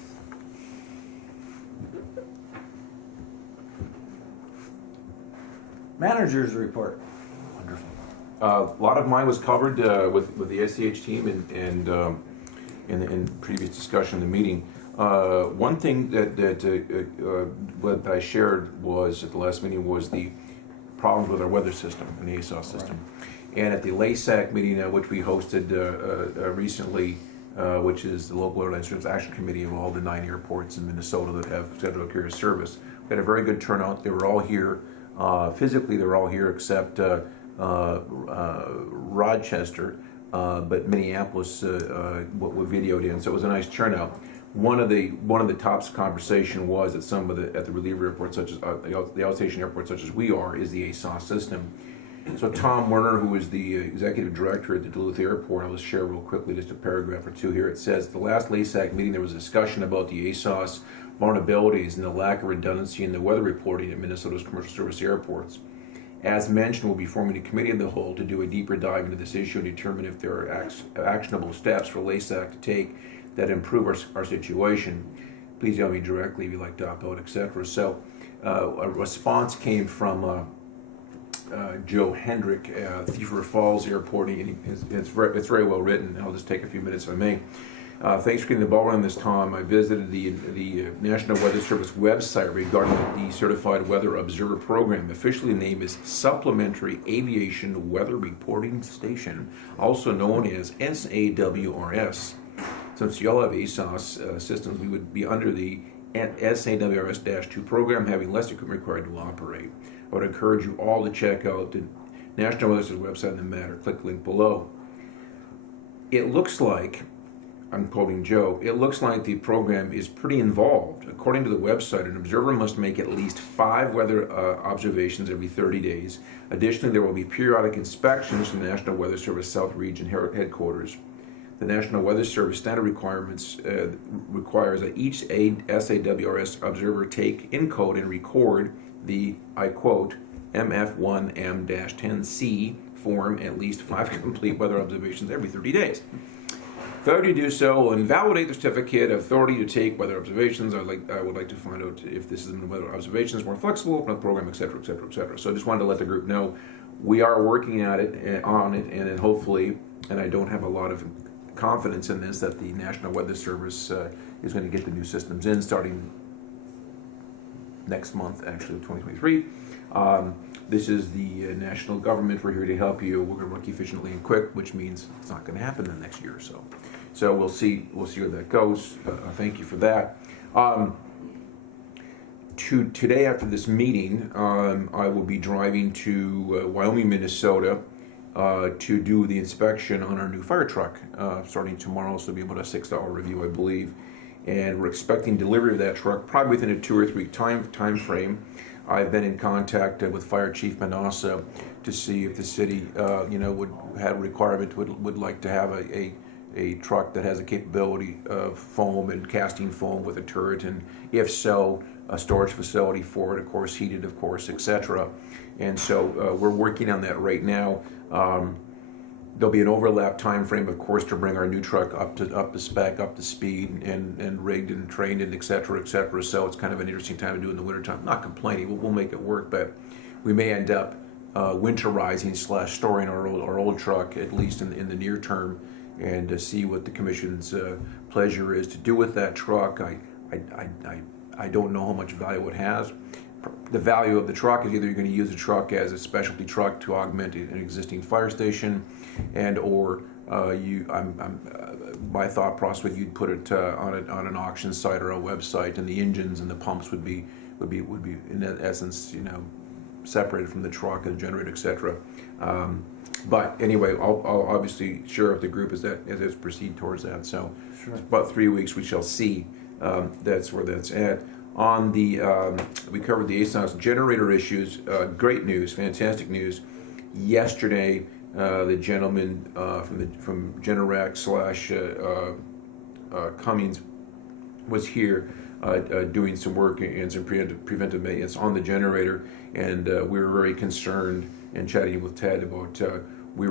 Managers report. Wonderful. A lot of mine was covered with the SCH team and in previous discussion in the meeting. One thing that I shared was at the last meeting was the problems with our weather system and the ASOS system. And at the LASAC meeting, which we hosted recently, which is the Local Airline Service Action Committee of all the 9 airports in Minnesota that have scheduled carrier service, had a very good turnout. They were all here. Physically, they were all here except Rochester, but Minneapolis what videoed in. So it was a nice turnout. One of the tops of conversation was at the reliever airports, such as the outstation airports, such as we are, is the ASOS system. So Tom Werner, who is the executive director at the Duluth Airport, I'll just share real quickly just a paragraph or two here. It says, the last LASAC meeting, there was a discussion about the ASOS vulnerabilities and the lack of redundancy in the weather reporting at Minnesota's commercial service airports. As mentioned, we'll be forming a committee of the whole to do a deeper dive into this issue and determine if there are actionable steps for LASAC to take that improve our situation. Please email me directly if you'd like to opt out, etc. So a response came from Joe Hendrick, Thief River Falls Airport, and it's very well written. I'll just take a few minutes if I may. Thanks for getting the ball running this, Tom. I visited the National Weather Service website regarding the Certified Weather Observer Program. Officially named as Supplementary Aviation Weather Reporting Station, also known as SAWRS. Since you all have ASOS systems, we would be under the SAWRS-2 program, having less equipment required to operate. I would encourage you all to check out the National Weather Service website on the matter. Click the link below. It looks like, I'm quoting Joe, it looks like the program is pretty involved. According to the website, an observer must make at least 5 weather observations every 30 days. Additionally, there will be periodic inspections from the National Weather Service South Region headquarters. The National Weather Service standard requirements requires that each SAWRS observer take, encode, and record the, I quote, MF1M-10C form at least 5 complete weather observations every 30 days. Failure to do so will invalidate the certificate of authority to take weather observations. I would like to find out if this is weather observations more flexible from the program, etc., etc., etc. So I just wanted to let the group know we are working at it, on it, and then hopefully, and I don't have a lot of confidence in this, that the National Weather Service is going to get the new systems in starting next month, actually, 2023. This is the national government. We're here to help you. We're going to work efficiently and quick, which means it's not going to happen in the next year or so. So we'll see where that goes. Thank you for that. Today after this meeting, I will be driving to Wyoming, Minnesota, to do the inspection on our new fire truck starting tomorrow. So it'll be about a 6-hour review, I believe. And we're expecting delivery of that truck probably within a 2 or 3 time frame. I've been in contact with Fire Chief Manassa to see if the city, would have a requirement, would like to have a truck that has a capability of foam and casting foam with a turret, and if so, a storage facility for it, of course, heated, of course, etc. And so we're working on that right now. There'll be an overlap time frame, of course, to bring our new truck up to spec, up to speed, and rigged and trained, and et cetera, et cetera. So it's kind of an interesting time to do in the wintertime. Not complaining, we'll make it work, but we may end up winterizing / storing our old truck, at least in the near term, and to see what the commission's pleasure is to do with that truck. I don't know how much value it has. The value of the truck is either you're going to use the truck as a specialty truck to augment an existing fire station, and or my thought process would, you'd put it on an auction site or a website, and the engines and the pumps would be in essence, separated from the truck and the generator, etc. But anyway, I'll obviously share with the group as proceed towards that. So sure. About 3 weeks we shall see. That's where that's at. On the, we covered the ASOS generator issues. Great news, fantastic news. Yesterday, the gentleman from Generac / Cummings was here doing some work and some preventive maintenance on the generator, and we were very concerned and chatting with Ted about we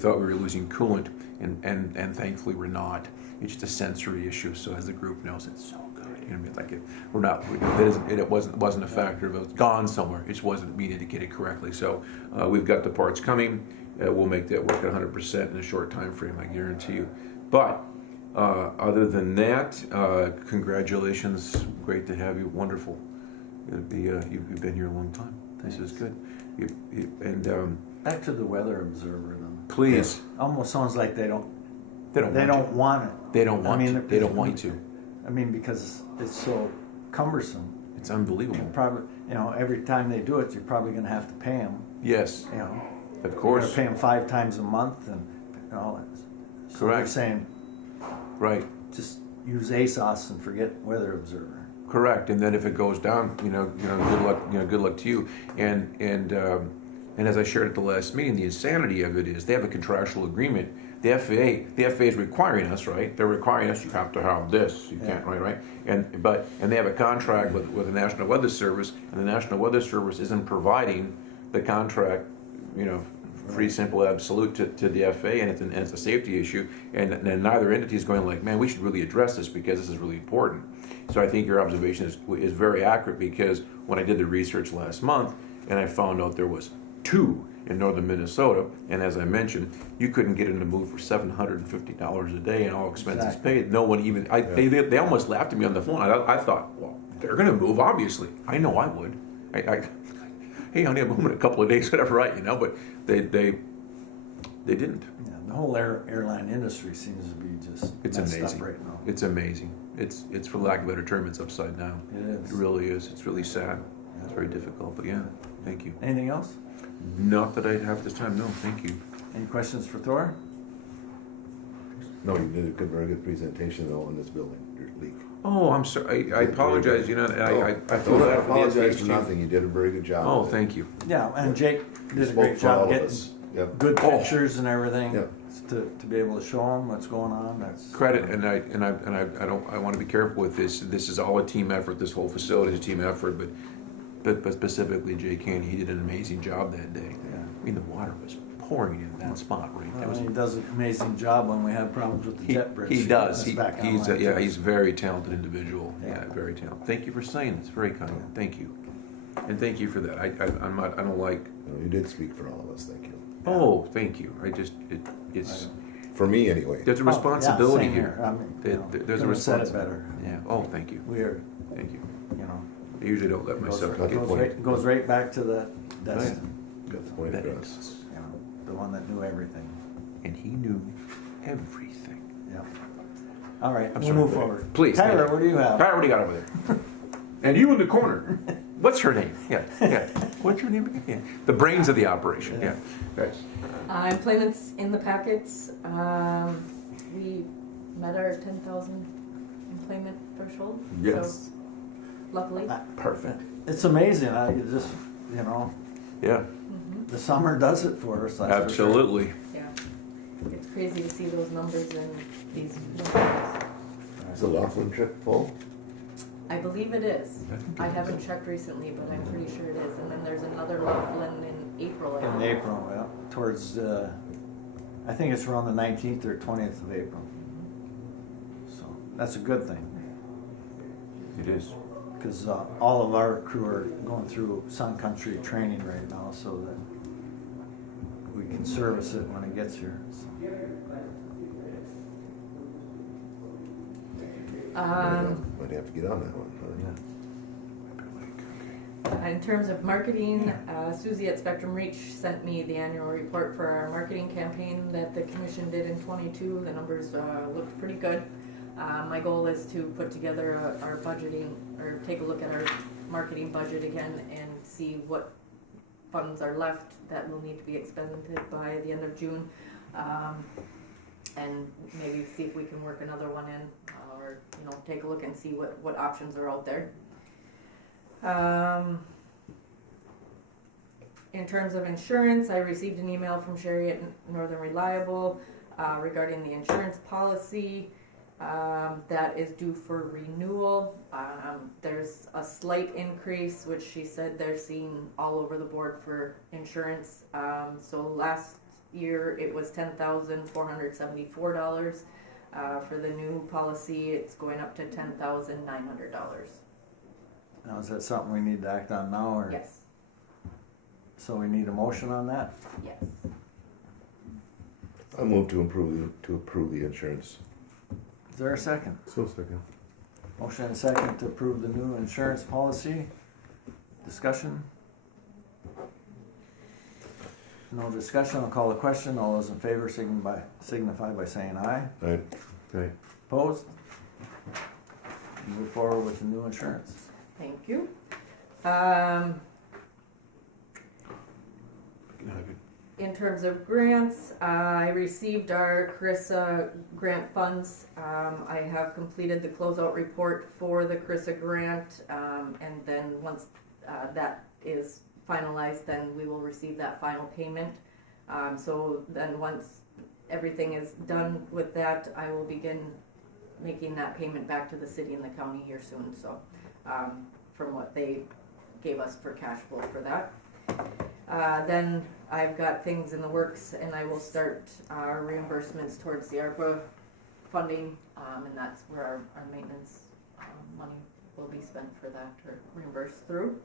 thought we were losing coolant, and thankfully we're not. It's just a sensory issue. So as the group knows, it's so good. It wasn't a factor of it was gone somewhere. It just wasn't being indicated correctly. So we've got the parts coming. We'll make that work at 100% in a short time frame, I guarantee you. But other than that, congratulations. Great to have you. Wonderful. You've been here a long time. This is good. Back to the weather observer, though. Please. It almost sounds like they don't want it. They don't want you to. I mean, because it's so cumbersome. It's unbelievable. Probably, every time they do it, you're probably gonna have to pay them, Yes, Of of You're gonna course. pay them 5 times a month and, So they're Correct. saying, Right. just use ASOS and forget Weather Observer. Correct, and then if it goes down, good luck, good luck to you. And as I shared at the last meeting, the insanity of it is they have a contractual agreement. The FAA is requiring us, right? They're requiring us, you have to have this, you can't, right? And they have a contract with the National Weather Service, and the National Weather Service isn't providing the contract, free, simple, absolute to the FAA, and it's a safety issue. And neither entity is going like, man, we should really address this because this is really important. So I think your observation is very accurate, because when I did the research last month and I found out there was 2 in northern Minnesota, and as I mentioned, you couldn't get them to move for $750 a day and all expenses Exactly. paid. No one even, they almost laughed at me on the phone. I thought, well, they're gonna move, obviously. I know I would. Hey, honey, I'm moving in a couple of days, whatever, right, but they didn't. Yeah, the whole airline industry seems to be just It's messed amazing. up right now. It's amazing. It's for lack of a better term, it's upside down. It is. It really is. It's really sad. It's very difficult, but yeah, thank you. Anything else? Not that I have this time, no, thank you. Any questions for Thor? No, you did a very good presentation though on this building, your leak. Oh, I'm sorry, I apologize, I feel Don't bad for the apologize SH for team. nothing, you did a very good job. Oh, with it. thank you. Yeah, and Jake You did a spoke great for all job of getting us. Yep. good Oh. pictures and everything Yep. to be able to show them what's going on. That's Credit, and I want to be careful with this. This is all a team effort. This whole facility is a team effort, but specifically Jay Candy, he did an amazing job that day. Yeah. I mean, the water was pouring in that spot, right? That Well, was, he does an amazing job when we have problems with the jet bridge. he does. That's back He's online, too. he's a very talented individual. Yeah. Yeah, very talented. Thank you for saying this. Very kind. Thank you, and thank you for that. I'm not. I don't like. No, you did speak for all of us, thank you. Oh, thank you. It's For me, anyway. there's a Oh, yeah, responsibility same here. I mean, There's a couldn't have said it responsibility. better. Yeah. Oh, thank you. We are, Thank you. you know, I usually don't let myself Got the get point. goes right back to the Destin, Got the point that across. is. you know, the one that knew everything. And he knew everything. Yeah. All right, I'm we'll sorry. move forward. Please, thank Tyler, you. what do you have? All right, what do you got over there? And you in the corner. What's her name? Yeah. What's your name again? Yeah. The brains of the operation. Yeah. Right. Employment's in the packets. We met our 10,000 employment threshold. Yes. So luckily. Perfect. It's amazing. You just, you know, Yeah. the summer does it for us. That's for sure. Absolutely. Yeah. It's crazy to see those numbers in these numbers. Is the Laughlin trip full? I believe it is. I haven't checked recently, but I'm pretty sure it is. And then there's another Laughlin in April. I In think. April, yeah, towards, I think it's around the 19th or 20th of April. So that's a good thing, It is. because all of our crew are going through Sun Country training right now, so that we can service it when it gets here. So. Might have to get on that one. huh? In terms of marketing, Susie at Spectrum Reach sent me the annual report for our marketing campaign that the commission did in '22. The numbers looked pretty good. My goal is to put together our budgeting, or take a look at our marketing budget again and see what funds are left that will need to be expended by the end of June. And maybe see if we can work another one in, or, you know, take a look and see what options are out there. In terms of insurance, I received an email from Sherry at Northern Reliable regarding the insurance policy that is due for renewal. There's a slight increase, which she said they're seeing all over the board for insurance. So last year it was $10,474. For the new policy, it's going up to $10,900. Now, is that something we need to act on now, or? Yes, So we need a motion on that? yes. I move to approve the insurance. Is there a second? So second. Motion and second to approve the new insurance policy. Discussion? No discussion, I'll call the question. All those in favor signify by saying aye. Right. Right. Opposed? Move forward with the new insurance. Thank you. In terms of grants, I received our CRISA grant funds. I have completed the closeout report for the CRISA grant, and then once that is finalized, then we will receive that final payment. So then once everything is done with that, I will begin making that payment back to the city and the county here soon. So from what they gave us for cash flow for that. Then I've got things in the works, and I will start our reimbursements towards the ARPA funding, and that's where our maintenance money will be spent for that, or reimbursed through.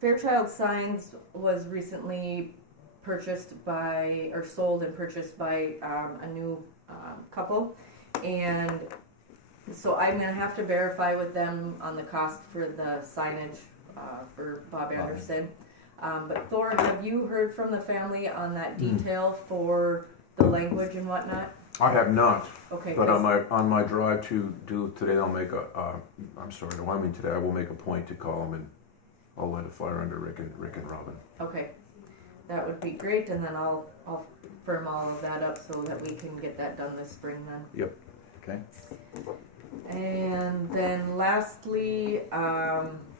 Fairchild Signs was recently purchased by, or sold and purchased by a new couple, and so I'm gonna have to verify with them on the cost for the signage for Bob Anderson. But Thor, have you heard from the family on that detail for the language and whatnot? I have not, Okay. but on my drive to do today, I'll make today I will make a point to call them, and I'll let it fire under Rick and Robin. Okay, that would be great, and then I'll firm all of that up so that we can get that done this spring then. Yep. Okay. And then lastly,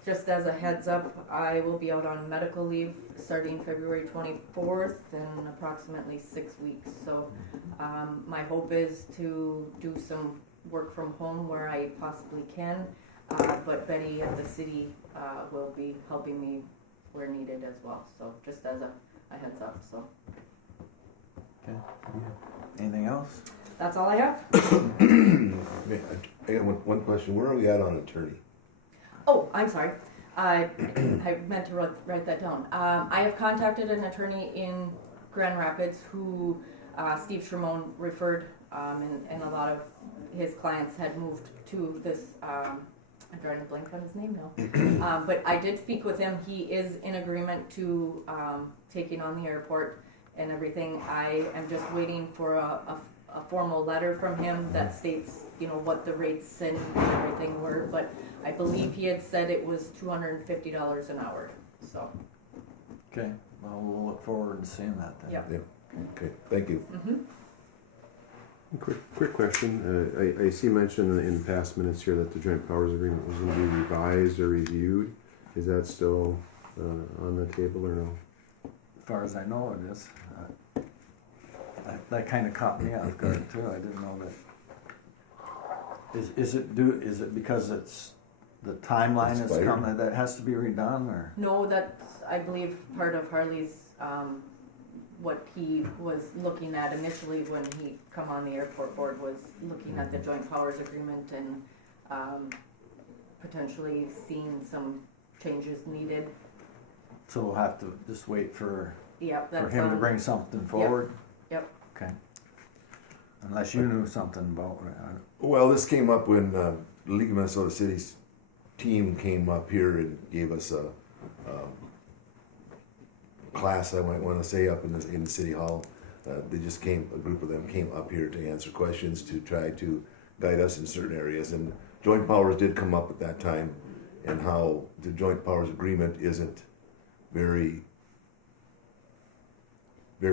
just as a heads up, I will be out on medical leave starting February 24th in approximately 6 weeks. So my hope is to do some work from home where I possibly can, but Betty at the city will be helping me where needed as well. So just as a heads up. So Okay. Anything else? that's all I have. I got one question. Where are we at on attorney? Oh, I'm sorry. I meant to write that down. I have contacted an attorney in Grand Rapids who Steve Shermone referred, and a lot of his clients had moved to this. I'm trying to blank on his name now. But I did speak with him. He is in agreement to taking on the airport and everything. I am just waiting for a formal letter from him that states, what the rates and everything were, but I believe he had said it was $250 an hour, so. Okay, well, we'll look forward to seeing that then. Yep. Yeah. Okay, thank you. Quick question. I see mentioned in past minutes here that the joint powers agreement was going to be revised or reviewed. Is that still on the table or no? As far as I know, it is. That kind of caught me off guard too. I didn't know that. Is it because it's the timeline has come that has to be redone, or? No, that's, I believe, part of Harley's, what he was looking at initially when he come on the airport board was looking at the joint powers agreement and potentially seeing some changes needed. So we'll have to just wait for Yep, that's him to bring something forward? Yep. Okay. Unless you knew something about it. Well, this came up when the League of Minnesota Cities team came up here and gave us a class, I might want to say, up in the city hall. They just came, a group of them came up here to answer questions, to try to guide us in certain areas. And joint powers did come up at that time, and how the joint powers agreement isn't very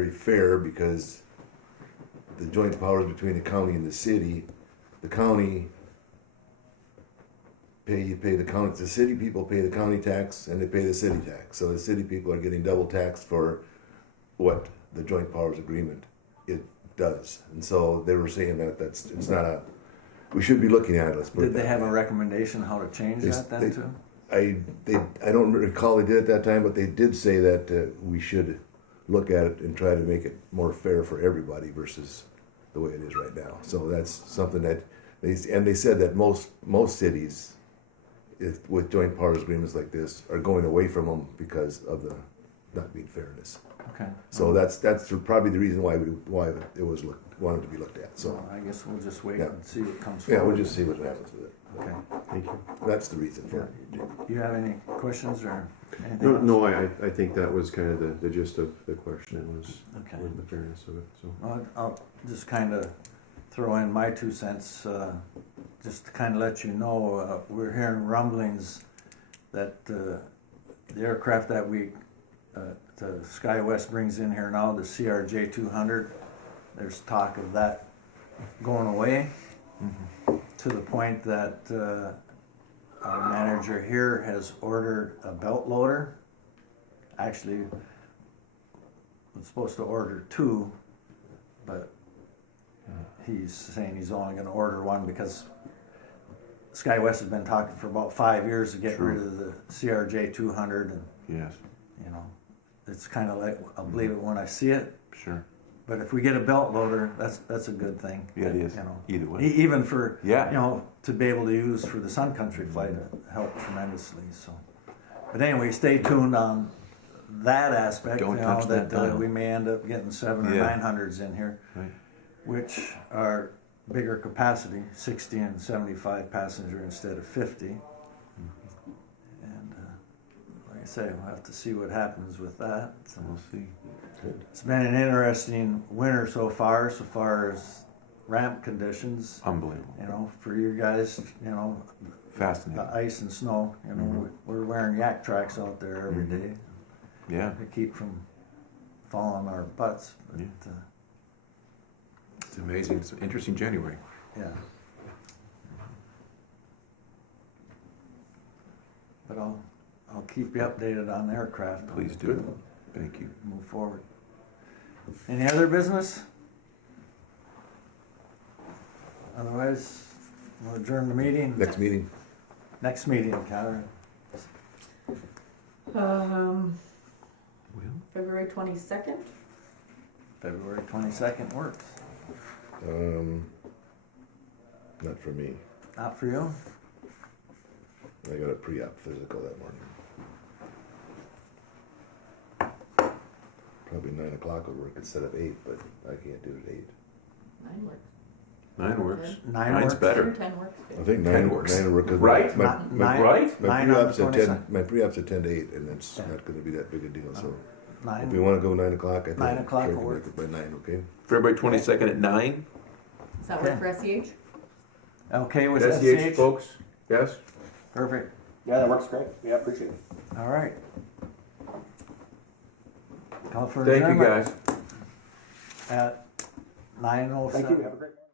fair, because the joint powers between the county and the city, the county pay the county, the city people pay the county tax and they pay the city tax. So the city people are getting double taxed for what the joint powers agreement it does. And so they were saying that it's not a, we should be looking at it. Let's put it Did they that have way. a recommendation how to change that then too? I don't recall they did at that time, but they did say that we should look at it and try to make it more fair for everybody versus the way it is right now. So that's something that they said that most cities, with joint powers agreements like this, are going away from them because of the not being fairness. Okay. So that's probably the reason why it was wanted to be looked at. So So I guess we'll just wait Yeah. and see what comes yeah, forward. we'll just see what happens with it. Okay. Thank you. That's the reason for it. Do you have any questions or anything else? No, I think that was kind of the gist of the question. It was Okay. the fairness of it. So I'll just kind of throw in my 2 cents, just to kind of let you know, we're hearing rumblings that the aircraft that the SkyWest brings in here now, the CRJ 200, there's talk of that going away, to the point that our manager here has ordered a belt loader. Actually, was supposed to order 2, but he's saying he's only going to order 1 because SkyWest has been talking for about 5 years to get rid of the CRJ 200, and Yes, you know, it's kind of like I'll believe it when I see it. sure. But if we get a belt loader, that's a good thing. Yeah, it is. You know, Either way. even for Yeah. you know, to be able to use for the Sun Country flight, it helped tremendously. So, but anyway, stay tuned on that aspect. Don't you know, touch that dial. we may end up getting 7 or Yeah. 900s in here, Right. which are bigger capacity, 60 and 75 passenger instead of 50. And like I say, we'll have to see what happens with that. So We'll see. it's been an interesting winter so far as ramp conditions. Unbelievable. You know, for you guys, you know, Fascinating. the ice and snow. You know, we're wearing yak tracks out there every day Yeah. to keep from falling on our butts. But, Yeah. It's amazing. It's an interesting January. yeah. But I'll keep you updated on the aircraft. Please do. Thank you. Move forward. Any other business? Otherwise, we'll adjourn the meeting. Next meeting. Next meeting, Catherine. Well, February 22nd. February 22nd works. Not for me. Not for you? I got a pre-op physical that morning. Probably 9 o'clock would work instead of 8, but I can't do it at 8. 9 works. 9 works. 9 Nine's works. better. 10 works. I think 10 9 works. 9 work. 'Cause Right? My, Not- my, nine- right? my nine on the pre-op's at 10. 22nd. My pre-op's at 10 to 8, and it's Yeah. not going to be that big a deal. So if we 9. want to go 9 o'clock, I think 9 o'clock sure will can work. make it by 9. Okay. February 22nd at 9. Does that Okay. work for SEH? Okay with SEH, SCH? folks? Yes? Perfect. Yeah, that works great. Yeah, appreciate it. All right. Call for Thank you, adjournment guys. at 9:07. Thank you. Have a great morning.